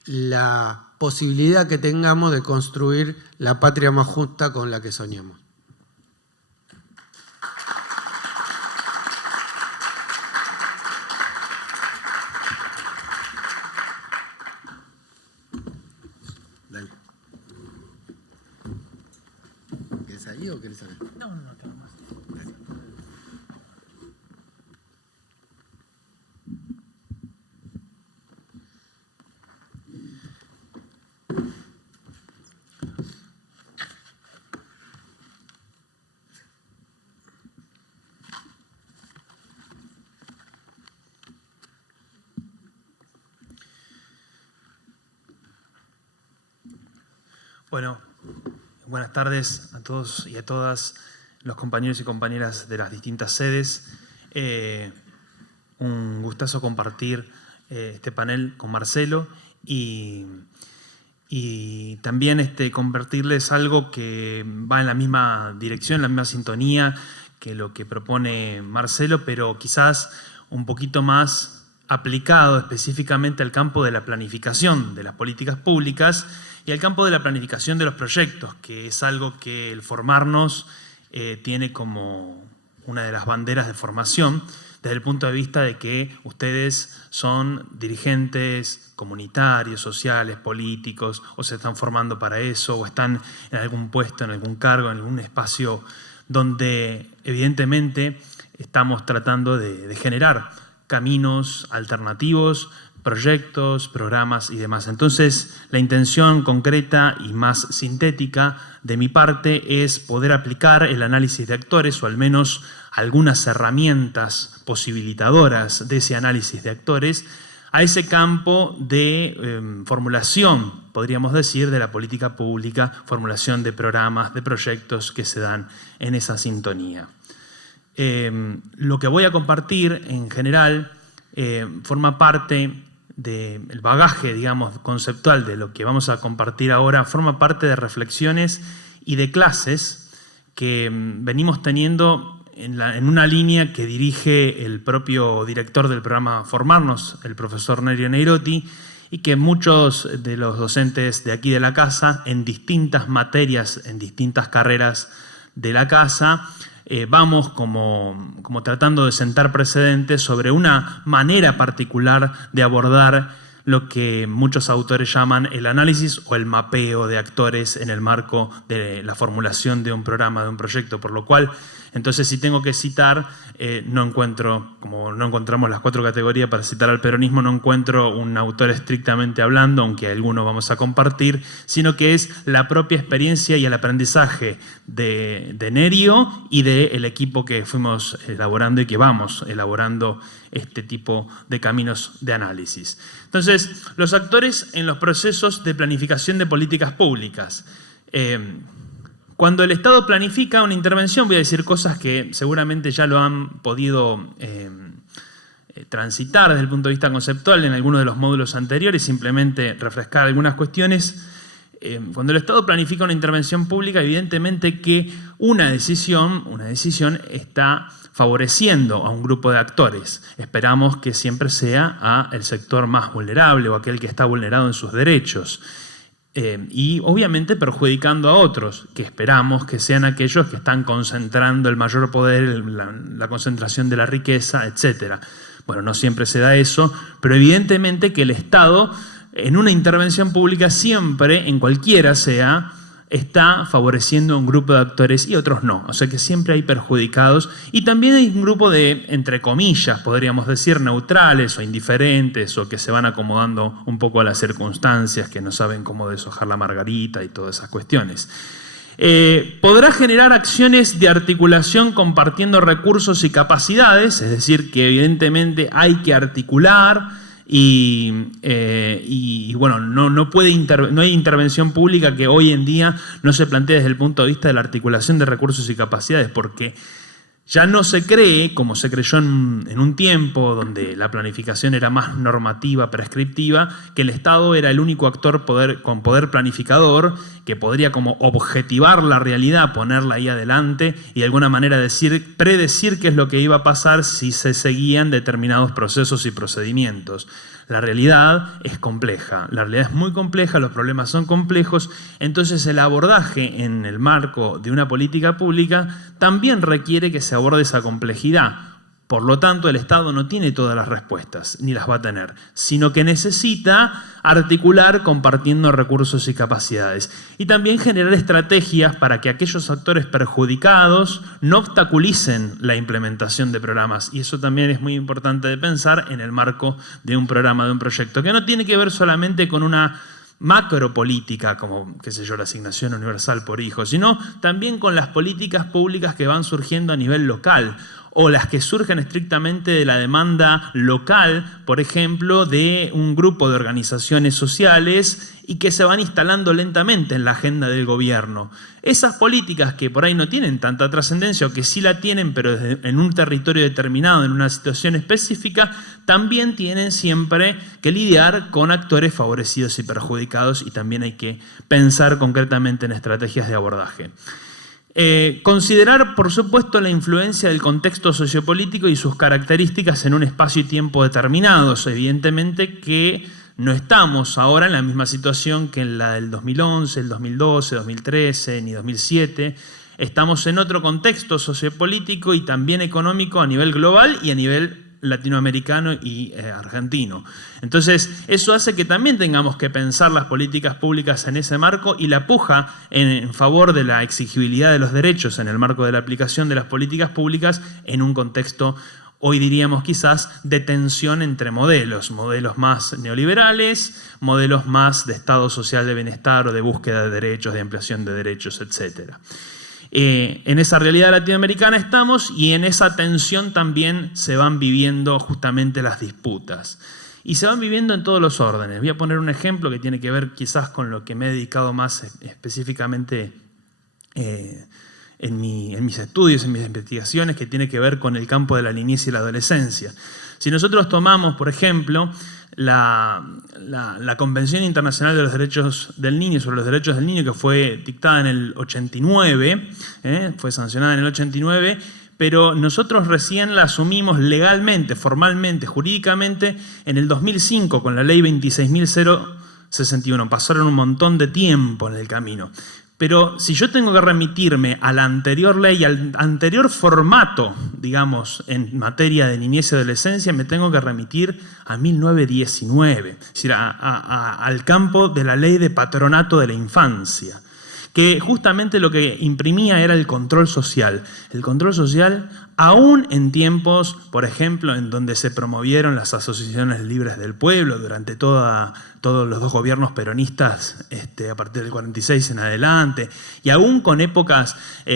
la posibilidad que tengamos de construir la patria más justa con la que soñamos. Dale. ¿Querés ahí o querés acá? No, tengo más. Dale. Bueno, buenas tardes a todos y a todas los compañeros y compañeras de las distintas sedes. Un gustazo compartir este panel con Marcelo y también compartirles algo que va en la misma dirección, en la misma sintonía que lo que propone Marcelo, pero quizás un poquito más aplicado específicamente al campo de la planificación de las políticas públicas y al campo de la planificación de los proyectos, que es algo que el formarnos tiene como una de las banderas de formación, desde el punto de vista de que ustedes son dirigentes comunitarios, sociales, políticos, o se están formando para eso, o están en algún puesto, en algún cargo, en algún espacio donde evidentemente estamos tratando de generar caminos alternativos, proyectos, programas y demás. Entonces, la intención concreta y más sintética de mi parte es poder aplicar el análisis de actores, o al menos algunas herramientas posibilitadoras de ese análisis de actores, a ese campo de formulación, podríamos decir, de la política pública, formulación de programas, de proyectos que se dan en esa sintonía. Lo que voy a compartir en general forma parte del bagaje, digamos, conceptual de lo que vamos a compartir ahora, forma parte de reflexiones y de clases que venimos teniendo en una línea que dirige el propio director del programa Formarnos, el profesor Nerio Neirotti, y que muchos de los docentes de aquí de la casa, en distintas materias, en distintas carreras de la casa, vamos como tratando de sentar precedentes sobre una manera particular de abordar lo que muchos autores llaman el análisis o el mapeo de actores en el marco de la formulación de un programa, de un proyecto, por lo cual, entonces, si tengo que citar, no encuentro, como no encontramos las 4 categorías para citar al peronismo, no encuentro un autor estrictamente hablando, aunque alguno vamos a compartir, sino que es la propia experiencia y el aprendizaje de Nerio y del equipo que fuimos elaborando y que vamos elaborando este tipo de caminos de análisis. Entonces, los actores en los procesos de planificación de políticas públicas. Cuando el Estado planifica una intervención, voy a decir cosas que seguramente ya lo han podido transitar desde el punto de vista conceptual en algunos de los módulos anteriores, simplemente refrescar algunas cuestiones. Cuando el Estado planifica una intervención pública, evidentemente que una decisión está favoreciendo a un grupo de actores. Esperamos que siempre sea el sector más vulnerable o aquel que está vulnerado en sus derechos. Y obviamente perjudicando a otros, que esperamos que sean aquellos que están concentrando el mayor poder, la concentración de la riqueza, etc. Bueno, no siempre se da eso, pero evidentemente que el Estado, en una intervención pública, siempre, en cualquiera sea, está favoreciendo a un grupo de actores y otros no. O sea que siempre hay perjudicados y también hay un grupo de, entre comillas, podríamos decir, neutrales o indiferentes o que se van acomodando un poco a las circunstancias, que no saben cómo deshojar la margarita y todas esas cuestiones. Podrá generar acciones de articulación compartiendo recursos y capacidades, es decir, que evidentemente hay que articular. Y bueno, no hay intervención pública que hoy en día no se plantee desde el punto de vista de la articulación de recursos y capacidades, porque ya no se cree, como se creyó en un tiempo donde la planificación era más normativa, prescriptiva, que el Estado era el único actor con poder planificador que podría como objetivar la realidad, ponerla ahí adelante y de alguna manera predecir qué es lo que iba a pasar si se seguían determinados procesos y procedimientos. La realidad es compleja, la realidad es muy compleja, los problemas son complejos, entonces el abordaje en el marco de una política pública también requiere que se aborde esa complejidad. Por lo tanto, el Estado no tiene todas las respuestas, ni las va a tener, sino que necesita articular compartiendo recursos y capacidades. Y también generar estrategias para que aquellos actores perjudicados no obstaculicen la implementación de programas. Y eso también es muy importante de pensar en el marco de un programa, de un proyecto, que no tiene que ver solamente con una macropolítica, como, qué sé yo, la asignación universal por hijo, sino también con las políticas públicas que van surgiendo a nivel local, o las que surgen estrictamente de la demanda local, por ejemplo, de un grupo de organizaciones sociales y que se van instalando lentamente en la agenda del gobierno. Esas políticas que por ahí no tienen tanta trascendencia o que sí la tienen, pero en un territorio determinado, en una situación específica, también tienen siempre que lidiar con actores favorecidos y perjudicados y también hay que pensar concretamente en estrategias de abordaje. Considerar, por supuesto, la influencia del contexto sociopolítico y sus características en un espacio y tiempo determinados. Evidentemente que no estamos ahora en la misma situación que en la del 2011, el 2012, 2013, ni 2007. Estamos en otro contexto sociopolítico y también económico a nivel global y a nivel latinoamericano y argentino. Entonces, eso hace que también tengamos que pensar las políticas públicas en ese marco y la puja en favor de la exigibilidad de los derechos en el marco de la aplicación de las políticas públicas en un contexto, hoy diríamos quizás, de tensión entre modelos más neoliberales, modelos más de Estado social de bienestar o de búsqueda de derechos, de ampliación de derechos, etc. En esa realidad latinoamericana estamos y en esa tensión también se van viviendo justamente las disputas. Y se van viviendo en todos los órdenes. Voy a poner un ejemplo que tiene que ver quizás con lo que me he dedicado más específicamente en mis estudios, en mis investigaciones, que tiene que ver con el campo de la niñez y la adolescencia. Si nosotros tomamos, por ejemplo, la Convención Internacional de los Derechos del Niño, sobre los derechos del niño, que fue dictada en el 89, fue sancionada en el 89, pero nosotros recién la asumimos legalmente, formalmente, jurídicamente, en el 2005 con la ley 26.061. Pasaron un montón de tiempo en el camino. Pero si yo tengo que remitirme a la anterior ley, al anterior formato, digamos, en materia de niñez y adolescencia, me tengo que remitir a 1919, es decir, al campo de la ley de patronato de la infancia, que justamente lo que imprimía era el control social. El control social aún en tiempos, por ejemplo, en donde se promovieron las asociaciones libres del pueblo durante todos los dos gobiernos peronistas a partir del 46 en adelante, y aún con épocas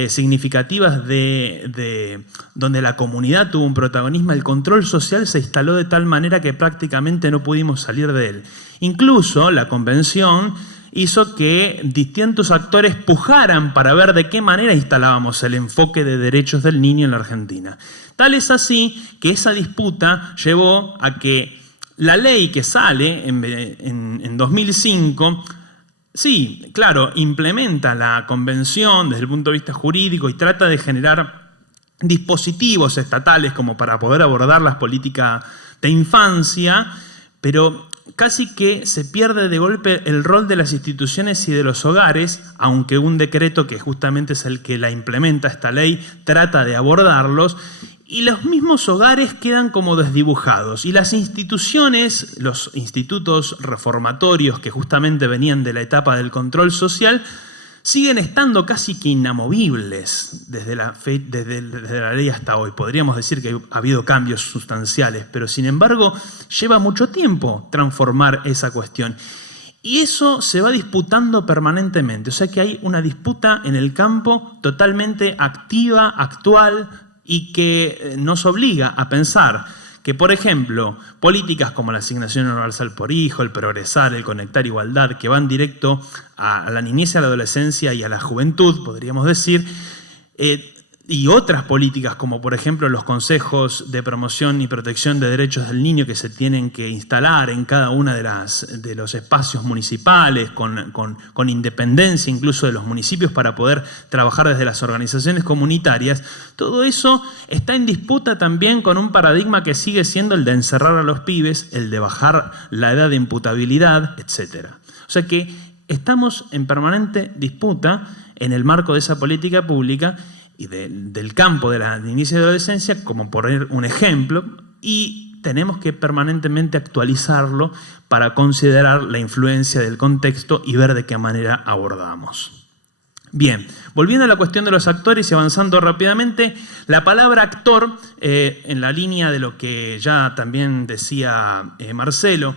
significativas donde la comunidad tuvo un protagonismo, el control social se instaló de tal manera que prácticamente no pudimos salir de él. Incluso la Convención hizo que distintos actores pujaran para ver de qué manera instalábamos el enfoque de derechos del niño en la Argentina. Tal es así que esa disputa llevó a que la ley que sale en 2005, sí, claro, implementa la convención desde el punto de vista jurídico y trata de generar dispositivos estatales como para poder abordar las políticas de infancia, pero casi que se pierde de golpe el rol de las instituciones y de los hogares, aunque un decreto que justamente es el que la implementa esta ley trata de abordarlos, y los mismos hogares quedan como desdibujados. Y las instituciones, los institutos reformatorios que justamente venían de la etapa del control social, siguen estando casi que inamovibles desde la ley hasta hoy. Podríamos decir que ha habido cambios sustanciales, pero sin embargo lleva mucho tiempo transformar esa cuestión. Y eso se va disputando permanentemente. O sea que hay una disputa en el campo totalmente activa, actual, y que nos obliga a pensar que, por ejemplo, políticas como la asignación universal por hijo, el progresar, el conectar igualdad, que van directo a la niñez, a la adolescencia y a la juventud, podríamos decir, y otras políticas como, por ejemplo, los consejos de promoción y protección de derechos del niño que se tienen que instalar en cada uno de los espacios municipales, con independencia incluso de los municipios para poder trabajar desde las organizaciones comunitarias, todo eso está en disputa también con un paradigma que sigue siendo el de encerrar a los pibes, el de bajar la edad de imputabilidad, etc. O sea que estamos en permanente disputa en el marco de esa política pública y del campo de la niñez y adolescencia, como poner un ejemplo, y tenemos que permanentemente actualizarlo para considerar la influencia del contexto y ver de qué manera abordamos. Bien, volviendo a la cuestión de los actores y avanzando rápidamente, la palabra actor, en la línea de lo que ya también decía Marcelo,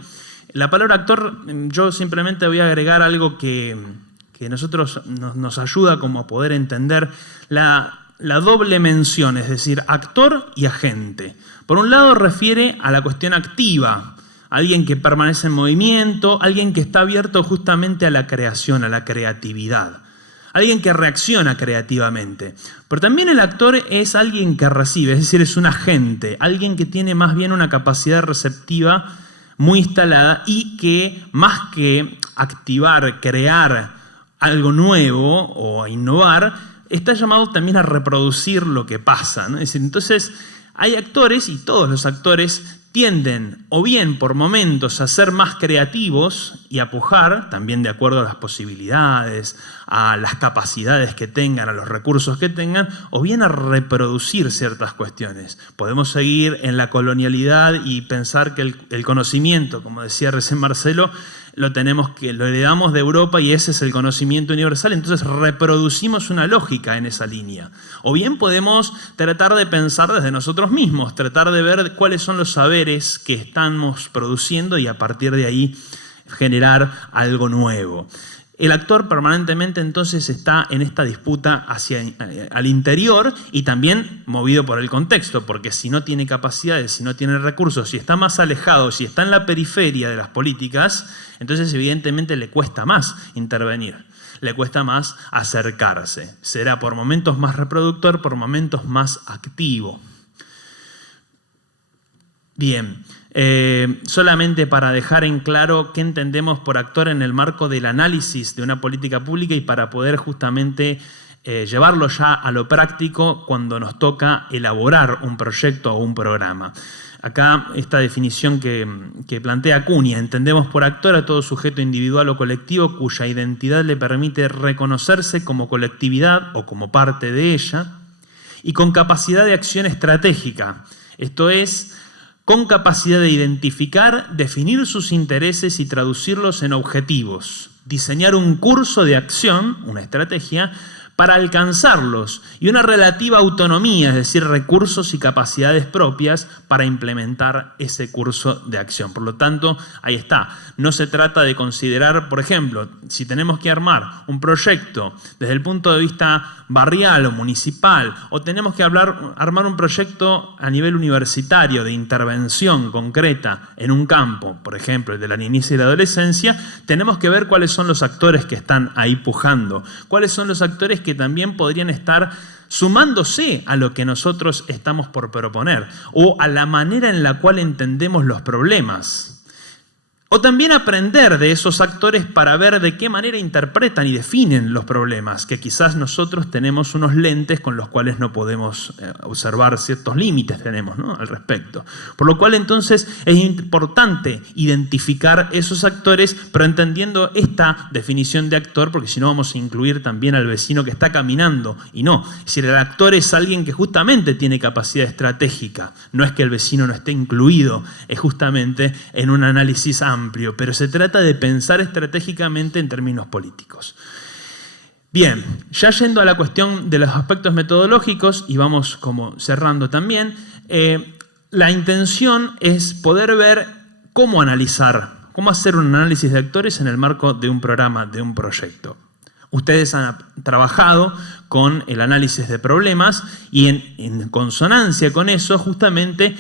la palabra actor, yo simplemente voy a agregar algo que nosotros nos ayuda como a poder entender la doble mención, es decir, actor y agente. Por un lado refiere a la cuestión activa, alguien que permanece en movimiento, alguien que está abierto justamente a la creación, a la creatividad, alguien que reacciona creativamente. Pero también el actor es alguien que recibe, es decir, es un agente, alguien que tiene más bien una capacidad receptiva muy instalada y que más que activar, crear algo nuevo o a innovar, está llamado también a reproducir lo que pasa, ¿no? Es decir, entonces hay actores y todos los actores tienden o bien por momentos a ser más creativos y a pujar, también de acuerdo a las posibilidades, a las capacidades que tengan, a los recursos que tengan, o bien a reproducir ciertas cuestiones. Podemos seguir en la colonialidad y pensar que el conocimiento, como decía recién Marcelo, lo heredamos de Europa y ese es el conocimiento universal, entonces reproducimos una lógica en esa línea. O bien podemos tratar de pensar desde nosotros mismos, tratar de ver cuáles son los saberes que estamos produciendo y a partir de ahí generar algo nuevo. El actor permanentemente entonces está en esta disputa al interior y también movido por el contexto, porque si no tiene capacidades, si no tiene recursos, si está más alejado, si está en la periferia de las políticas, entonces evidentemente le cuesta más intervenir, le cuesta más acercarse. Será por momentos más reproductor, por momentos más activo. Bien. Solamente para dejar en claro qué entendemos por actor en el marco del análisis de una política pública y para poder justamente llevarlo ya a lo práctico cuando nos toca elaborar un proyecto o un programa. Acá esta definición que plantea Acuña: entendemos por actor a todo sujeto individual o colectivo cuya identidad le permite reconocerse como colectividad o como parte de ella y con capacidad de acción estratégica, esto es, con capacidad de identificar, definir sus intereses y traducirlos en objetivos, diseñar un curso de acción, una estrategia, para alcanzarlos y una relativa autonomía, es decir, recursos y capacidades propias para implementar ese curso de acción. Por lo tanto, ahí está. No se trata de considerar, por ejemplo, si tenemos que armar un proyecto desde el punto de vista barrial o municipal, o tenemos que armar un proyecto a nivel universitario de intervención concreta en un campo, por ejemplo, el de la niñez y la adolescencia, tenemos que ver cuáles son los actores que están ahí pujando, cuáles son los actores que también podrían estar sumándose a lo que nosotros estamos por proponer o a la manera en la cual entendemos los problemas. O también aprender de esos actores para ver de qué manera interpretan y definen los problemas, que quizás nosotros tenemos unos lentes con los cuales no podemos observar ciertos límites tenemos, ¿no?, al respecto. Por lo cual entonces es importante identificar esos actores, pero entendiendo esta definición de actor, porque si no vamos a incluir también al vecino que está caminando, y no. Es decir, el actor es alguien que justamente tiene capacidad estratégica, no es que el vecino no esté incluido, es justamente en un análisis amplio, pero se trata de pensar estratégicamente en términos políticos. Bien, ya yendo a la cuestión de los aspectos metodológicos, y vamos como cerrando también, la intención es poder ver cómo analizar, cómo hacer un análisis de actores en el marco de un programa, de un proyecto. Ustedes han trabajado con el análisis de problemas y en consonancia con eso, justamente,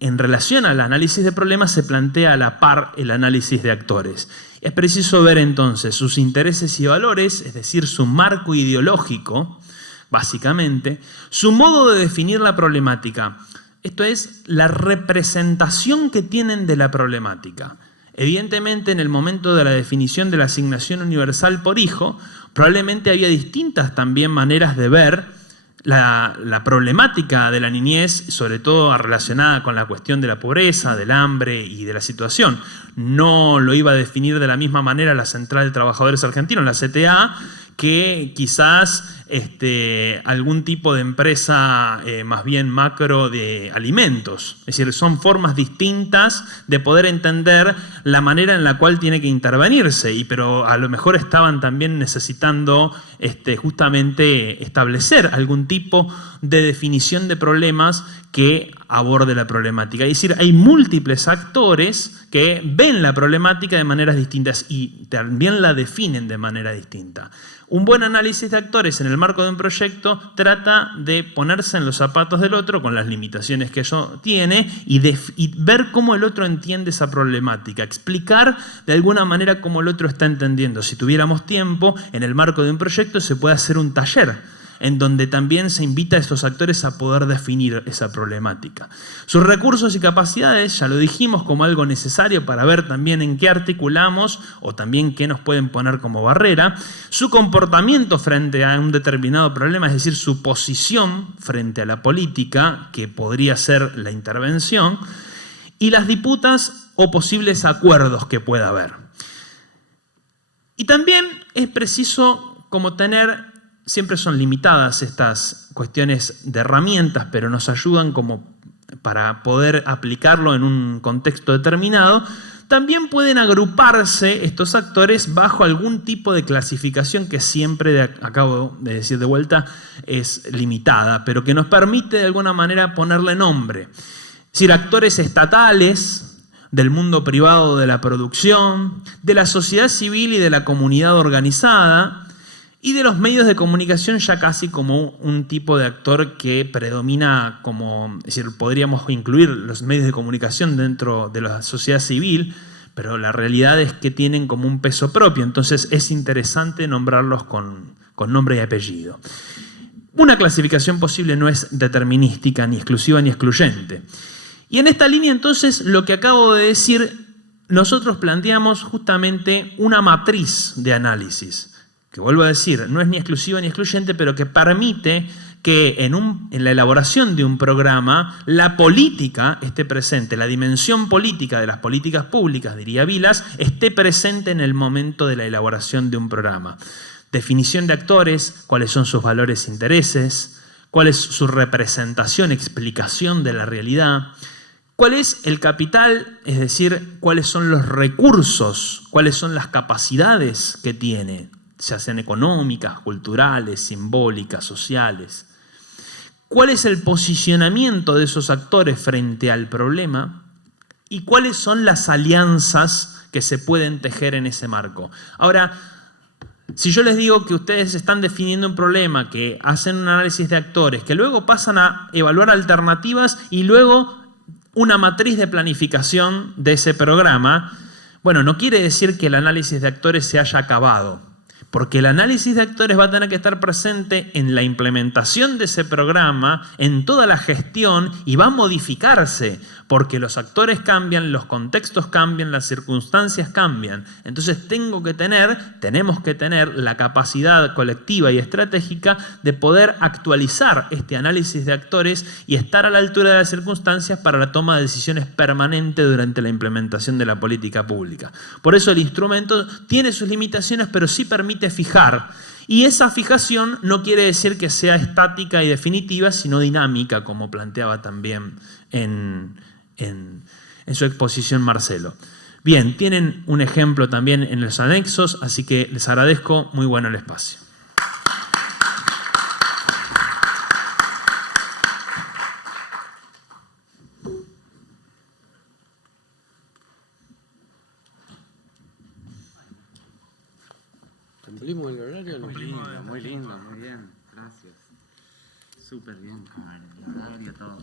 en relación al análisis de problemas se plantea a la par el análisis de actores. Es preciso ver entonces sus intereses y valores, es decir, su marco ideológico, básicamente, su modo de definir la problemática. Esto es, la representación que tienen de la problemática. Evidentemente, en el momento de la definición de la asignación universal por hijo, probablemente había distintas también maneras de ver la problemática de la niñez, sobre todo relacionada con la cuestión de la pobreza, del hambre y de la situación. No lo iba a definir de la misma manera la Central de Trabajadores Argentinos, la CTA, que quizás algún tipo de empresa más bien macro de alimentos. Es decir, son formas distintas de poder entender la manera en la cual tiene que intervenirse, pero a lo mejor estaban también necesitando justamente establecer algún tipo de definición de problemas que aborde la problemática. Es decir, hay múltiples actores que ven la problemática de maneras distintas y también la definen de manera distinta. Un buen análisis de actores en el marco de un proyecto trata de ponerse en los zapatos del otro con las limitaciones que eso tiene y ver cómo el otro entiende esa problemática, explicar de alguna manera cómo el otro está entendiendo. Si tuviéramos tiempo, en el marco de un proyecto se puede hacer un taller en donde también se invita a estos actores a poder definir esa problemática. Sus recursos y capacidades, ya lo dijimos, como algo necesario para ver también en qué articulamos o también qué nos pueden poner como barrera. Su comportamiento frente a un determinado problema, es decir, su posición frente a la política, que podría ser la intervención, y las disputas o posibles acuerdos que pueda haber. Y también es preciso como tener... Siempre son limitadas estas cuestiones de herramientas, pero nos ayudan como para poder aplicarlo en un contexto determinado. También pueden agruparse estos actores bajo algún tipo de clasificación que siempre, acabo de decir de vuelta, es limitada, pero que nos permite de alguna manera ponerle nombre. Es decir, actores estatales, del mundo privado de la producción, de la sociedad civil y de la comunidad organizada, y de los medios de comunicación ya casi como un tipo de actor que predomina como, es decir, podríamos incluir los medios de comunicación dentro de la sociedad civil, pero la realidad es que tienen como un peso propio, entonces es interesante nombrarlos con nombre y apellido. Una clasificación posible no es determinística, ni exclusiva ni excluyente. Y en esta línea entonces lo que acabo de decir, nosotros planteamos justamente una matriz de análisis, que vuelvo a decir, no es ni exclusiva ni excluyente, pero que permite que en la elaboración de un programa la política esté presente, la dimensión política de las políticas públicas, diría Vilas, esté presente en el momento de la elaboración de un programa. Definición de actores, cuáles son sus valores e intereses, cuál es su representación, explicación de la realidad, cuál es el capital, es decir, cuáles son los recursos, cuáles son las capacidades que tiene. ya sean económicas, culturales, simbólicas, sociales. ¿Cuál es el posicionamiento de esos actores frente al problema? ¿Y cuáles son las alianzas que se pueden tejer en ese marco? Ahora, si yo les digo que ustedes están definiendo un problema, que hacen un análisis de actores, que luego pasan a evaluar alternativas y luego una matriz de planificación de ese programa, bueno, no quiere decir que el análisis de actores se haya acabado. Porque el análisis de actores va a tener que estar presente en la implementación de ese programa, en toda la gestión, y va a modificarse, porque los actores cambian, los contextos cambian, las circunstancias cambian. Entonces tenemos que tener la capacidad colectiva y estratégica de poder actualizar este análisis de actores y estar a la altura de las circunstancias para la toma de decisiones permanente durante la implementación de la política pública. Por eso el instrumento tiene sus limitaciones, pero sí permite fijar. Y esa fijación no quiere decir que sea estática y definitiva, sino dinámica, como planteaba también en su exposición Marcelo. Bien, tienen un ejemplo también en los anexos, así que les agradezco. Muy bueno el espacio. ¿Cumplimos el horario? Muy lindo, muy bien. Gracias. Súper bien con el horario, todo.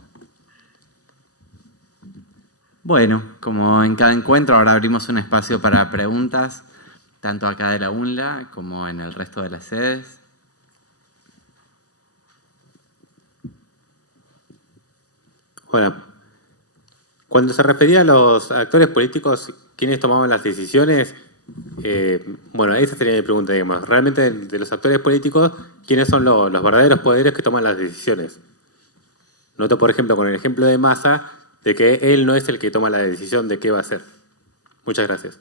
Bueno, como en cada encuentro, ahora abrimos un espacio para preguntas, tanto acá de la UNLA como en el resto de las sedes. Bueno, cuando se refería a los actores políticos, quienes tomaban las decisiones, bueno, esa sería mi pregunta, digamos. Realmente, de los actores políticos, ¿quiénes son los verdaderos poderes que toman las decisiones? Noto, por ejemplo, con el ejemplo de Massa, de que él no es el que toma la decisión de qué va a hacer. Muchas gracias.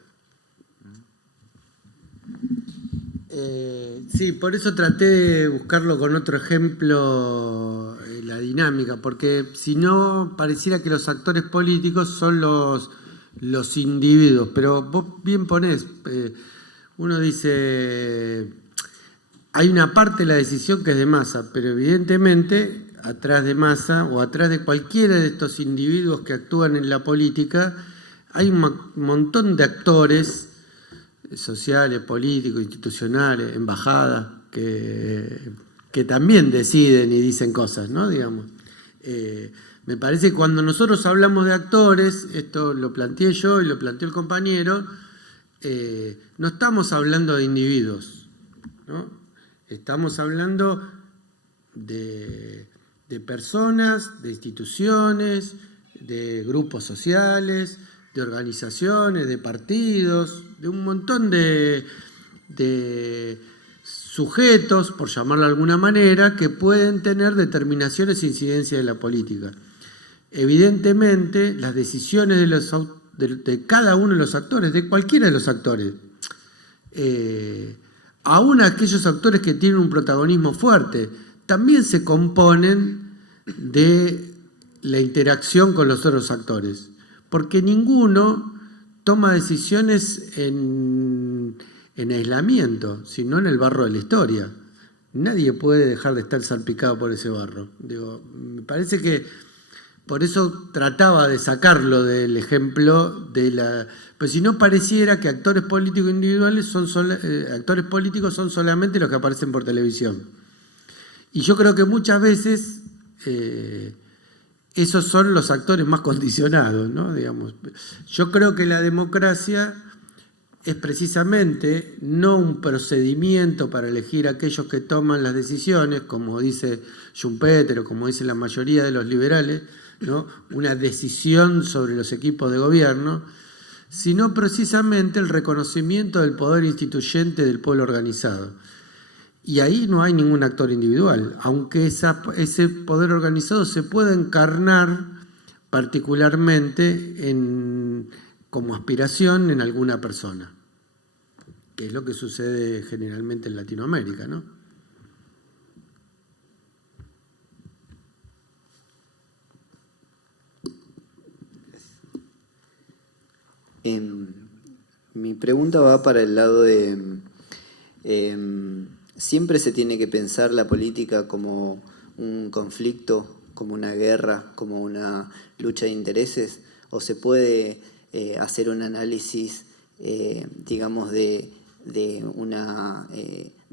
Sí, por eso traté de buscarlo con otro ejemplo, la dinámica, porque si no, pareciera que los actores políticos son los individuos, pero vos bien ponés, uno dice, hay una parte de la decisión que es de Massa, pero evidentemente atrás de Massa o atrás de cualquiera de estos individuos que actúan en la política, hay un montón de actores sociales, políticos, institucionales, embajadas, que también deciden y dicen cosas, ¿no? Digamos. Me parece que cuando nosotros hablamos de actores, esto lo planteé yo y lo planteó el compañero, no estamos hablando de individuos, ¿no? Estamos hablando de personas, de instituciones, de grupos sociales, de organizaciones, de partidos, de un montón de sujetos, por llamarlo de alguna manera, que pueden tener determinaciones e incidencias en la política. Evidentemente, las decisiones de cada uno de los actores, de cualquiera de los actores, aún aquellos actores que tienen un protagonismo fuerte, también se componen de la interacción con los otros actores, porque ninguno toma decisiones en aislamiento, sino en el barro de la historia. Nadie puede dejar de estar salpicado por ese barro. Digo, me parece que por eso trataba de sacarlo del ejemplo de la... Pues si no pareciera que actores políticos individuales actores políticos son solamente los que aparecen por televisión. Y yo creo que muchas veces esos son los actores más condicionados, ¿no? Digamos, yo creo que la democracia es precisamente no un procedimiento para elegir a aquellos que toman las decisiones, como dice Schumpeter o como dice la mayoría de los liberales, ¿no? Una decisión sobre los equipos de gobierno, sino precisamente el reconocimiento del poder instituyente del pueblo organizado. Y ahí no hay ningún actor individual, aunque ese poder organizado se pueda encarnar particularmente como aspiración en alguna persona, que es lo que sucede generalmente en Latinoamérica, ¿no? Mi pregunta va para el lado de ¿Siempre se tiene que pensar la política como un conflicto, como una guerra, como una lucha de intereses? ¿O se puede hacer un análisis, digamos, de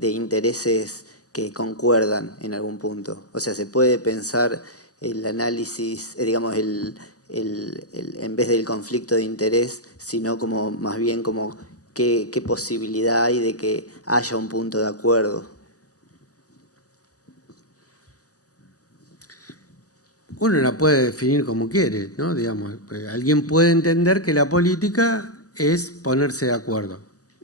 intereses que concuerdan en algún punto? O sea, ¿se puede pensar el análisis, digamos, en vez del conflicto de interés, sino como más bien como qué posibilidad hay de que haya un punto de acuerdo? Uno la puede definir como quiere, ¿no? Digamos, alguien puede entender que la política es ponerse de acuerdo.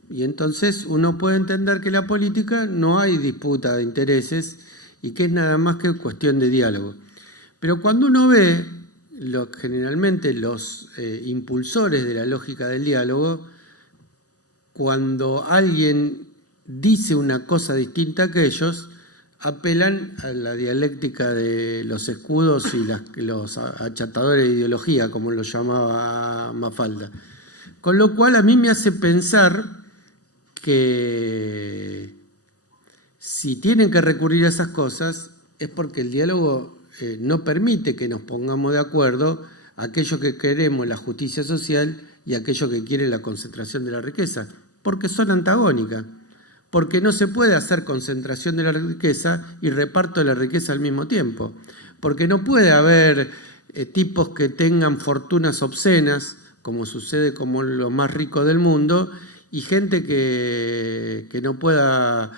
Y entonces uno puede entender que la política no hay disputa de intereses y que es nada más que cuestión de diálogo. Pero cuando uno ve generalmente los impulsores de la lógica del diálogo, cuando alguien dice una cosa distinta que ellos, apelan a la dialéctica de los escudos y los achatadores de ideología, como lo llamaba Mafalda. Con lo cual a mí me hace pensar que si tienen que recurrir a esas cosas es porque el diálogo no permite que nos pongamos de acuerdo aquellos que queremos la justicia social y aquellos que quieren la concentración de la riqueza, porque son antagónicas. Porque no se puede hacer concentración de la riqueza y reparto de la riqueza al mismo tiempo. Porque no puede haber tipos que tengan fortunas obscenas, como sucede como los más ricos del mundo, y gente que no pueda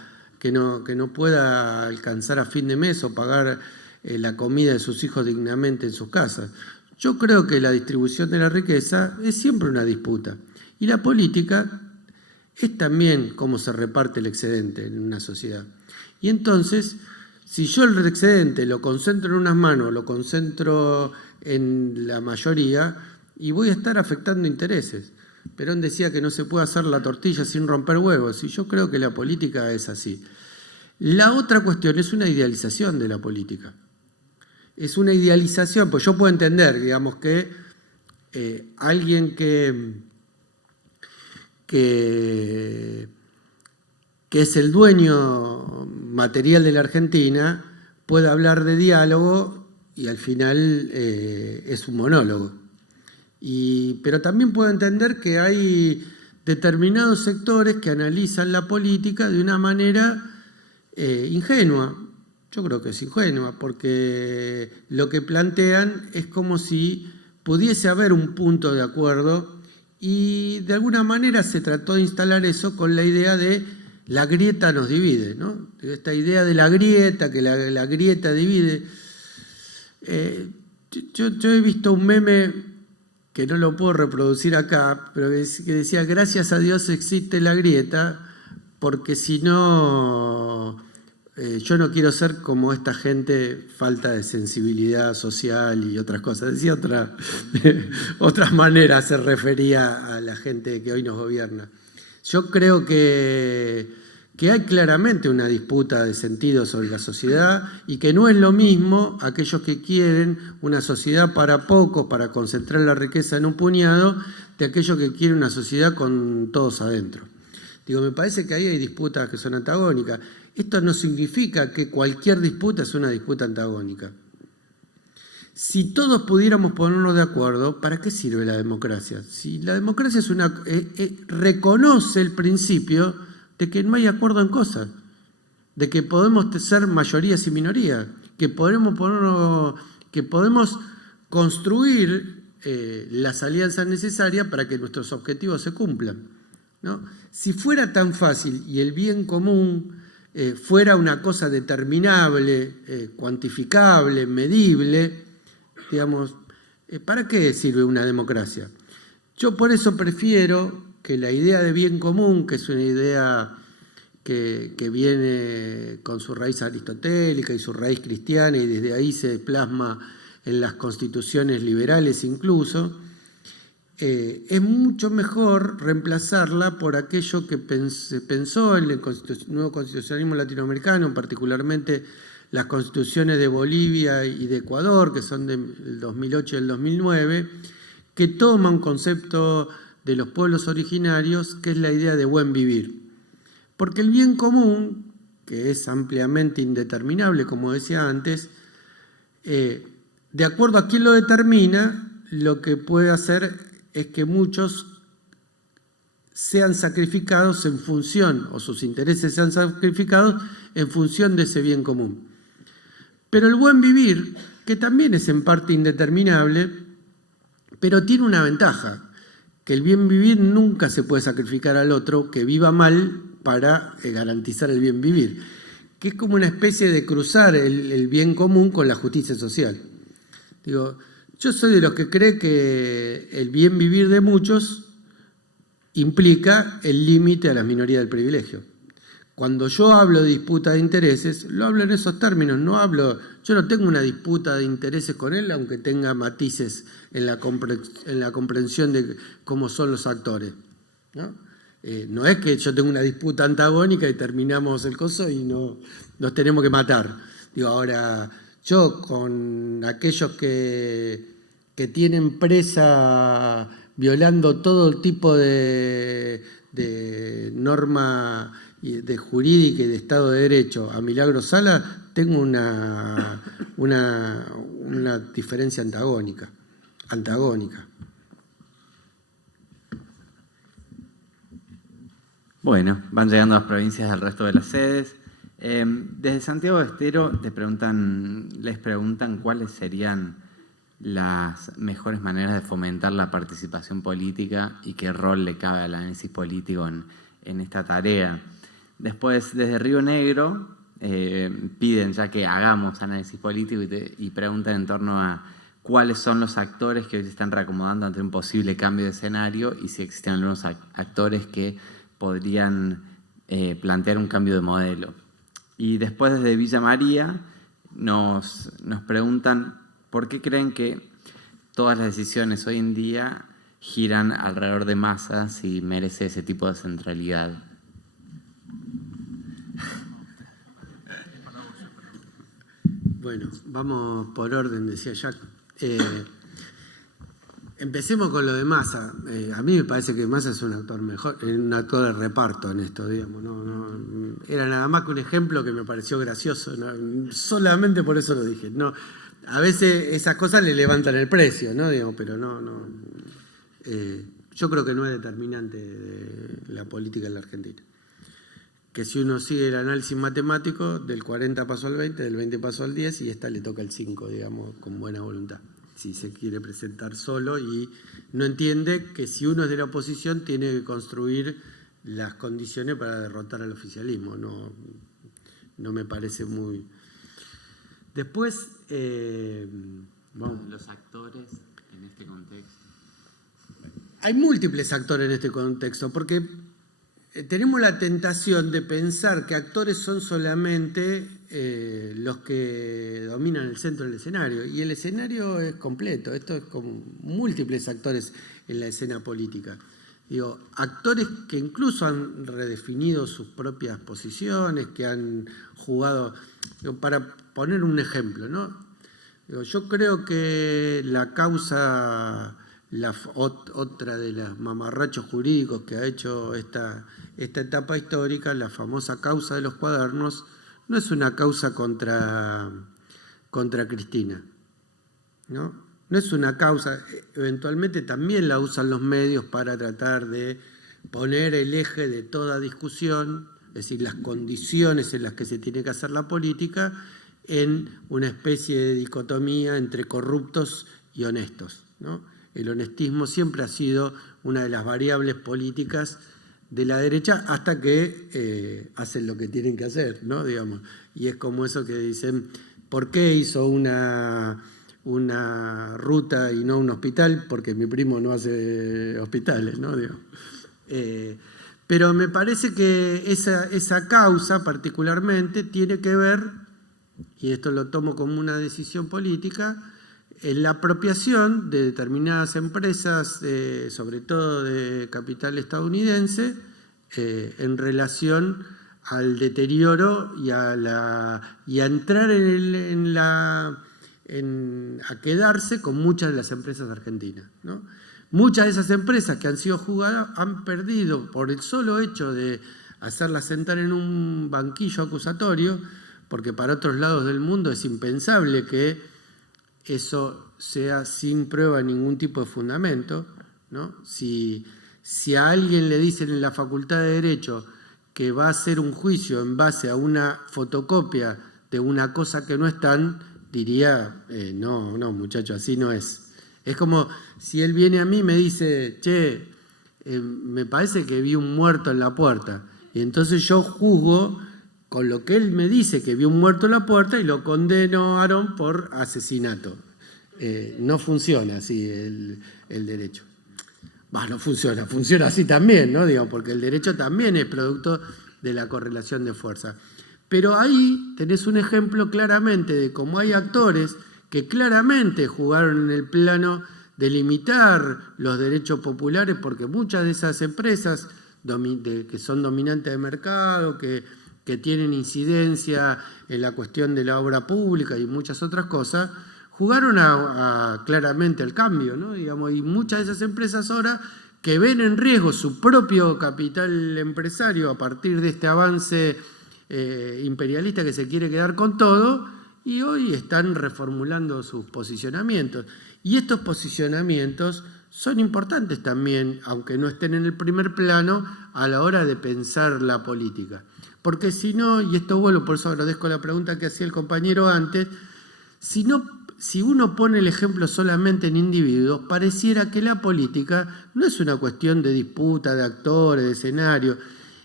alcanzar a fin de mes o pagar la comida de sus hijos dignamente en sus casas. Yo creo que la distribución de la riqueza es siempre una disputa. Y la política es también cómo se reparte el excedente en una sociedad. Y entonces, si yo el excedente lo concentro en unas manos, lo concentro en la mayoría, y voy a estar afectando intereses. Perón decía que no se puede hacer la tortilla sin romper huevos, y yo creo que la política es así. La otra cuestión es una idealización de la política. Es una idealización, pues yo puedo entender, digamos, que alguien que es el dueño material de la Argentina, puede hablar de diálogo y al final es un monólogo. Pero también puedo entender que hay determinados sectores que analizan la política de una manera ingenua. Yo creo que es ingenua, porque lo que plantean es como si pudiese haber un punto de acuerdo. Y de alguna manera se trató de instalar eso con la idea de la grieta nos divide, ¿no? Esta idea de la grieta, que la grieta divide. Yo he visto un meme que no lo puedo reproducir acá, pero que decía, gracias a Dios existe la grieta, porque si no, yo no quiero ser como esta gente, falta de sensibilidad social y otras cosas. Decía otras maneras, se refería a la gente que hoy nos gobierna. Yo creo que hay claramente una disputa de sentido sobre la sociedad y que no es lo mismo aquellos que quieren una sociedad para pocos, para concentrar la riqueza en un puñado, de aquellos que quieren una sociedad con todos adentro. Digo, me parece que ahí hay disputas que son antagónicas. Esto no significa que cualquier disputa es una disputa antagónica. Si todos pudiéramos ponernos de acuerdo, ¿para qué sirve la democracia? Si la democracia reconoce el principio de que no hay acuerdo en cosas, de que podemos ser mayorías y minorías, que podemos construir las alianzas necesarias para que nuestros objetivos se cumplan, ¿no? Si fuera tan fácil y el bien común fuera una cosa determinable, cuantificable, medible, digamos, ¿para qué sirve una democracia? Yo por eso prefiero que la idea de bien común, que es una idea que viene con su raíz aristotélica y su raíz cristiana, y desde ahí se plasma en las constituciones liberales incluso, es mucho mejor reemplazarla por aquello que se pensó en el nuevo constitucionalismo latinoamericano, particularmente las constituciones de Bolivia y de Ecuador, que son del 2008 y del 2009, que toma un concepto de los pueblos originarios, que es la idea de buen vivir. Porque el bien común, que es ampliamente indeterminable, como decía antes, de acuerdo a quién lo determina, lo que puede hacer es que muchos sean sacrificados en función, o sus intereses sean sacrificados en función de ese bien común. Pero el buen vivir, que también es en parte indeterminable, pero tiene una ventaja, que el bien vivir nunca se puede sacrificar al otro que viva mal para garantizar el bien vivir, que es como una especie de cruzar el bien común con la justicia social. Digo, yo soy de los que cree que el bien vivir de muchos implica el límite a la minoría del privilegio. Cuando yo hablo de disputa de intereses, lo hablo en esos términos, yo no tengo una disputa de intereses con él, aunque tenga matices en la comprensión de cómo son los actores, ¿no? No es que yo tenga una disputa antagónica y terminamos el coso y no nos tenemos que matar. Digo, ahora, yo con aquellos que tienen presa violando todo tipo de norma de jurídica y de Estado de Derecho a Milagro Sala, tengo una diferencia antagónica. Bueno, van llegando las provincias del resto de las sedes. Desde Santiago del Estero les preguntan cuáles serían las mejores maneras de fomentar la participación política y qué rol le cabe al análisis político en esta tarea. Después, desde Río Negro, piden ya que hagamos análisis político y preguntan en torno a cuáles son los actores que hoy se están reacomodando ante un posible cambio de escenario y si existen algunos actores que podrían plantear un cambio de modelo. Y después, desde Villa María, nos preguntan ¿por qué creen que todas las decisiones hoy en día giran alrededor de Massa si merece ese tipo de centralidad? Bueno, vamos por orden, decía Jack. Empecemos con lo de Massa. A mí me parece que Massa es un actor mejor, un actor de reparto en esto, digamos. No, era nada más que un ejemplo que me pareció gracioso. Solamente por eso lo dije. No, a veces esas cosas le levantan el precio, ¿no? Digamos, pero yo creo que no es determinante de la política en la Argentina. Que si uno sigue el análisis matemático, del 40 pasó al 20, del 20 pasó al 10 y esta le toca el 5, digamos, con buena voluntad. Si se quiere presentar solo y no entiende que si uno es de la oposición tiene que construir las condiciones para derrotar al oficialismo. No me parece muy... Después, los actores en este contexto. Hay múltiples actores en este contexto, porque tenemos la tentación de pensar que actores son solamente los que dominan el centro del escenario, y el escenario es completo, esto es con múltiples actores en la escena política. Digo, actores que incluso han redefinido sus propias posiciones, que han jugado... Para poner un ejemplo, ¿no? Digo, yo creo que la causa, otra de los mamarrachos jurídicos que ha hecho esta etapa histórica, la famosa causa de los cuadernos, no es una causa contra Cristina, ¿no? No es una causa, eventualmente también la usan los medios para tratar de poner el eje de toda discusión, es decir, las condiciones en las que se tiene que hacer la política, en una especie de dicotomía entre corruptos y honestos, ¿no? El honestismo siempre ha sido una de las variables políticas de la derecha hasta que hacen lo que tienen que hacer, ¿no? Digamos. Y es como eso que dicen, ¿por qué hizo una ruta y no un hospital? Porque mi primo no hace hospitales, ¿no? Digamos. Pero me parece que esa causa particularmente tiene que ver, y esto lo tomo como una decisión política, en la apropiación de determinadas empresas, sobre todo de capital estadounidense, en relación al deterioro y a entrar a quedarse con muchas de las empresas argentinas, ¿no? Muchas de esas empresas que han sido jugadas han perdido por el solo hecho de hacerla sentar en un banquillo acusatorio, porque para otros lados del mundo es impensable que eso sea sin prueba de ningún tipo de fundamento, ¿no? Si a alguien le dicen en la Facultad de Derecho que va a hacer un juicio en base a una fotocopia de una cosa que no están, diría, no, muchacho, así no es. Es como si él viene a mí y me dice, che, me parece que vi un muerto en la puerta. Y entonces yo juzgo con lo que él me dice que vi un muerto en la puerta y lo condeno a Aarón por asesinato. No funciona así el derecho. No funciona, funciona así también, ¿no? Digo, porque el derecho también es producto de la correlación de fuerza. Pero ahí tenés un ejemplo claramente de cómo hay actores que claramente jugaron en el plano de limitar los derechos populares, porque muchas de esas empresas que son dominantes de mercado, que tienen incidencia en la cuestión de la obra pública y muchas otras cosas, jugaron claramente al cambio, ¿no? Digamos, y muchas de esas empresas ahora que ven en riesgo su propio capital empresario a partir de este avance imperialista que se quiere quedar con todo, y hoy están reformulando sus posicionamientos. Y estos posicionamientos son importantes también, aunque no estén en el primer plano, a la hora de pensar la política. Porque si no, y esto vuelvo, por eso agradezco la pregunta que hacía el compañero antes, si uno pone el ejemplo solamente en individuos, pareciera que la política no es una cuestión de disputa, de actores, de escenario.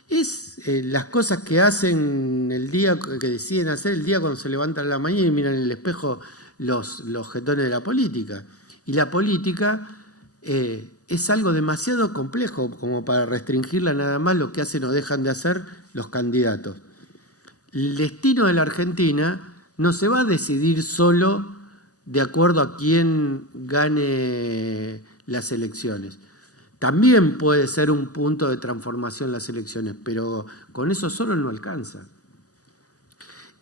Es las cosas que hacen el día, que deciden hacer el día cuando se levantan a la mañana y miran en el espejo los jetones de la política. Y la política es algo demasiado complejo como para restringirla nada más lo que hacen o dejan de hacer los candidatos. El destino de la Argentina no se va a decidir solo de acuerdo a quién gane las elecciones. También puede ser un punto de transformación las elecciones, pero con eso solo no alcanza.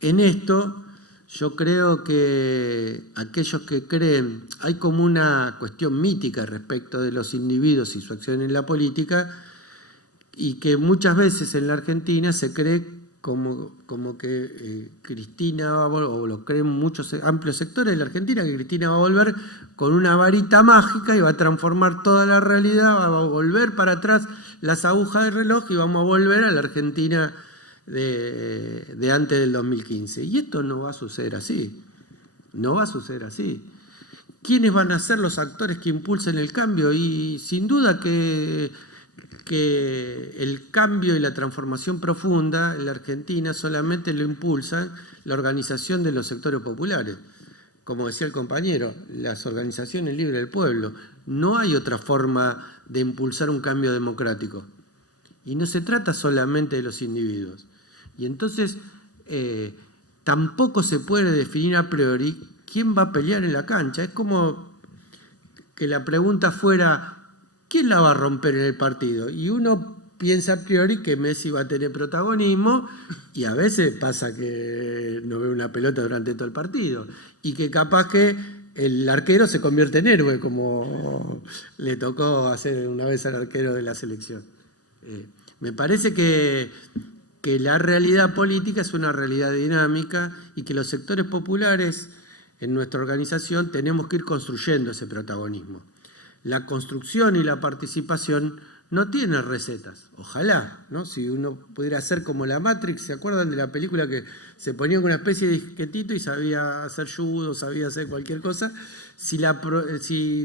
En esto, yo creo que aquellos que creen, hay como una cuestión mítica respecto de los individuos y su acción en la política, y que muchas veces en la Argentina se cree como que Cristina va a volver, o lo creen muchos amplios sectores de la Argentina, que Cristina va a volver con una varita mágica y va a transformar toda la realidad, va a volver para atrás las agujas del reloj y vamos a volver a la Argentina de antes del 2015. Y esto no va a suceder así. No va a suceder así. ¿Quiénes van a ser los actores que impulsen el cambio? Y sin duda que el cambio y la transformación profunda en la Argentina solamente lo impulsan la organización de los sectores populares. Como decía el compañero, las organizaciones libres del pueblo. No hay otra forma de impulsar un cambio democrático. Y no se trata solamente de los individuos. Y entonces tampoco se puede definir a priori quién va a pelear en la cancha. Es como que la pregunta fuera, ¿quién la va a romper en el partido? Y uno piensa a priori que Messi va a tener protagonismo y a veces pasa que no ve una pelota durante todo el partido y que capaz que el arquero se convierte en héroe, como le tocó hacer una vez al arquero de la selección. Me parece que la realidad política es una realidad dinámica y que los sectores populares en nuestra organización tenemos que ir construyendo ese protagonismo. La construcción y la participación no tienen recetas. Ojalá, ¿no? Si uno pudiera hacer como la Matrix, ¿se acuerdan de la película que se ponía con una especie de disquetito y sabía hacer judo, sabía hacer cualquier cosa? Si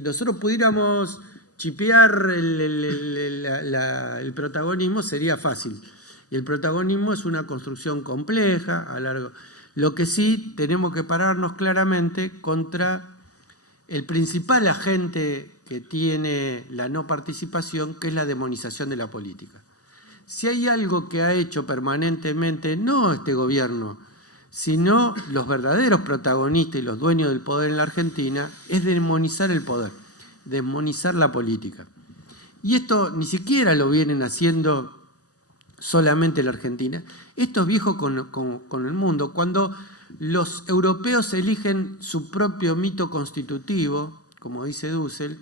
nosotros pudiéramos chipear el protagonismo, sería fácil. Y el protagonismo es una construcción compleja, a largo. Lo que sí tenemos que pararnos claramente contra el principal agente que tiene la no participación, que es la demonización de la política. Si hay algo que ha hecho permanentemente, no este gobierno, sino los verdaderos protagonistas y los dueños del poder en la Argentina, es demonizar el poder, demonizar la política. Y esto ni siquiera lo vienen haciendo solamente la Argentina. Esto es viejo con el mundo. Cuando los europeos eligen su propio mito constitutivo, como dice Dussel,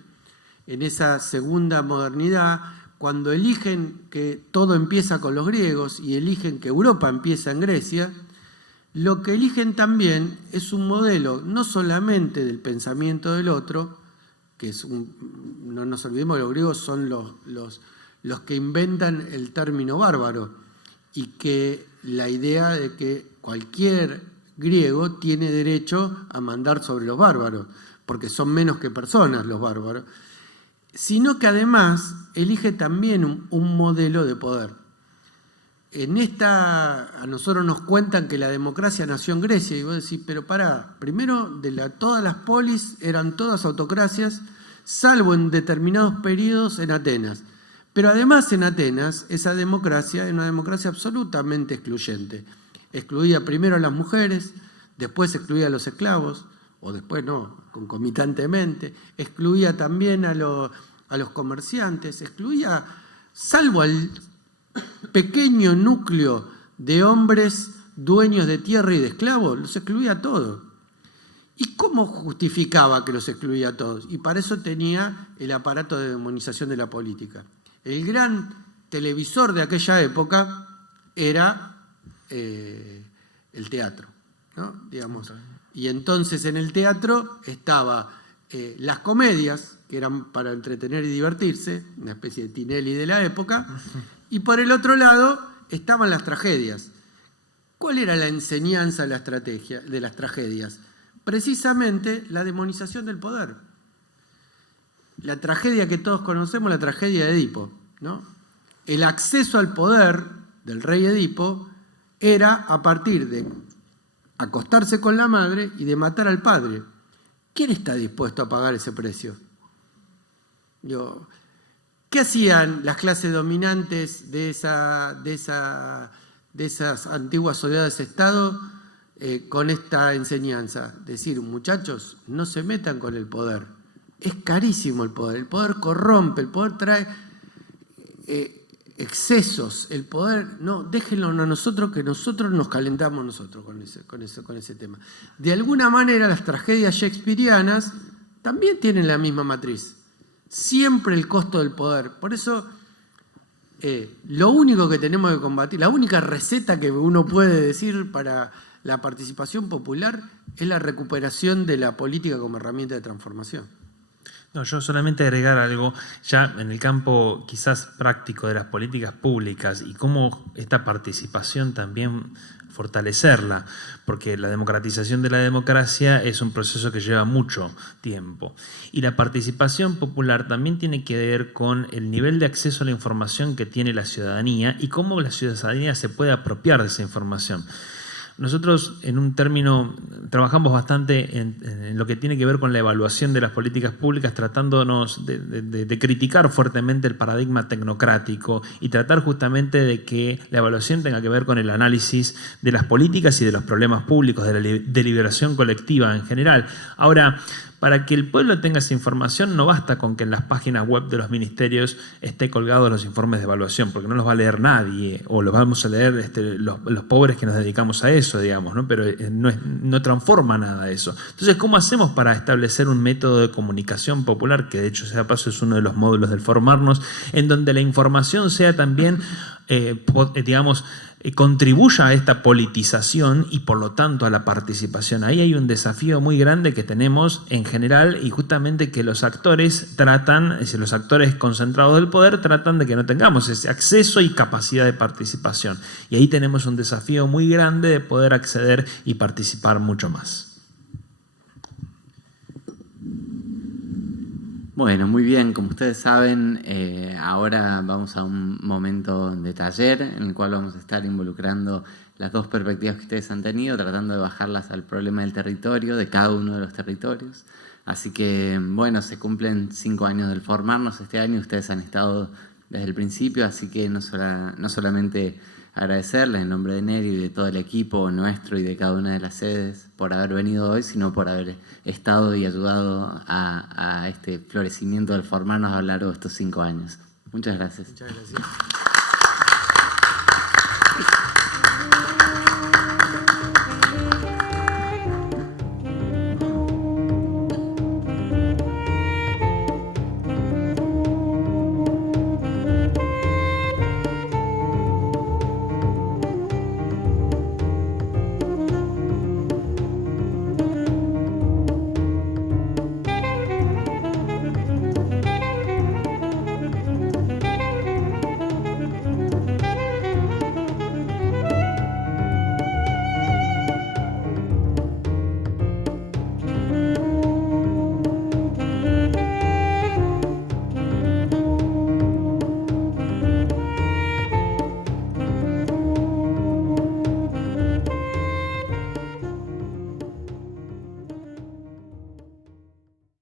en esa segunda modernidad, cuando eligen que todo empieza con los griegos y eligen que Europa empieza en Grecia, lo que eligen también es un modelo no solamente del pensamiento del otro, que es no nos olvidemos que los griegos son los que inventan el término bárbaro, y que la idea de que cualquier griego tiene derecho a mandar sobre los bárbaros, porque son menos que personas los bárbaros, sino que además elige también un modelo de poder. A nosotros nos cuentan que la democracia nació en Grecia, y vos decís, pero pará, primero todas las polis eran todas autocracias, salvo en determinados periodos en Atenas. Pero además en Atenas esa democracia es una democracia absolutamente excluyente. Excluía primero a las mujeres, después excluía a los esclavos, o después no, concomitantemente, excluía también a los comerciantes, excluía, salvo al pequeño núcleo de hombres dueños de tierra y de esclavos, los excluía a todos. ¿Y cómo justificaba que los excluía a todos? Y para eso tenía el aparato de demonización de la política. El gran televisor de aquella época era el teatro, ¿no? Digamos. Y entonces en el teatro estaban las comedias, que eran para entretener y divertirse, una especie de Tinelli de la época, y por el otro lado estaban las tragedias. ¿Cuál era la enseñanza de las tragedias? Precisamente la demonización del poder. La tragedia que todos conocemos, la tragedia de Edipo, ¿no? El acceso al poder del rey Edipo era a partir de acostarse con la madre y de matar al padre. ¿Quién está dispuesto a pagar ese precio? ¿Qué hacían las clases dominantes de esas antiguas sociedades-estado con esta enseñanza? Decir, muchachos, no se metan con el poder. Es carísimo el poder corrompe, el poder trae excesos, el poder, no, déjenlo a nosotros, que nosotros nos calentamos nosotros con ese tema. De alguna manera las tragedias shakespearianas también tienen la misma matriz, siempre el costo del poder. Por eso lo único que tenemos que combatir, la única receta que uno puede decir para la participación popular es la recuperación de la política como herramienta de transformación. No, yo solamente agregar algo ya en el campo quizás práctico de las políticas públicas y cómo esta participación también fortalecerla, porque la democratización de la democracia es un proceso que lleva mucho tiempo. Y la participación popular también tiene que ver con el nivel de acceso a la información que tiene la ciudadanía y cómo la ciudadanía se puede apropiar de esa información. Nosotros, en un término, trabajamos bastante en lo que tiene que ver con la evaluación de las políticas públicas, tratándonos de criticar fuertemente el paradigma tecnocrático y tratar justamente de que la evaluación tenga que ver con el análisis de las políticas y de los problemas públicos, de la deliberación colectiva en general. Ahora, para que el pueblo tenga esa información no basta con que en las páginas web de los ministerios esté colgados los informes de evaluación, porque no los va a leer nadie, o los vamos a leer los pobres que nos dedicamos a eso, digamos, ¿no? Pero no transforma nada eso. Entonces, ¿cómo hacemos para establecer un método de comunicación popular, que de hecho, sea paso, es uno de los módulos del formarnos, en donde la información sea también, digamos, contribuya a esta politización y por lo tanto a la participación? Ahí hay un desafío muy grande que tenemos en general, y justamente que los actores los actores concentrados del poder tratan de que no tengamos ese acceso y capacidad de participación. Y ahí tenemos un desafío muy grande de poder acceder y participar mucho más. Bueno, muy bien. Como ustedes saben, ahora vamos a un momento de taller en el cual vamos a estar involucrando las dos perspectivas que ustedes han tenido, tratando de bajarlas al problema del territorio, de cada uno de los territorios. Así que, bueno, se cumplen 5 años del formarnos este año. Ustedes han estado desde el principio, así que no solamente agradecerles en nombre de Neri y de todo el equipo nuestro y de cada una de las sedes por haber venido hoy, sino por haber estado y ayudado a este florecimiento del formarnos a lo largo de estos 5 años. Muchas gracias. Muchas gracias.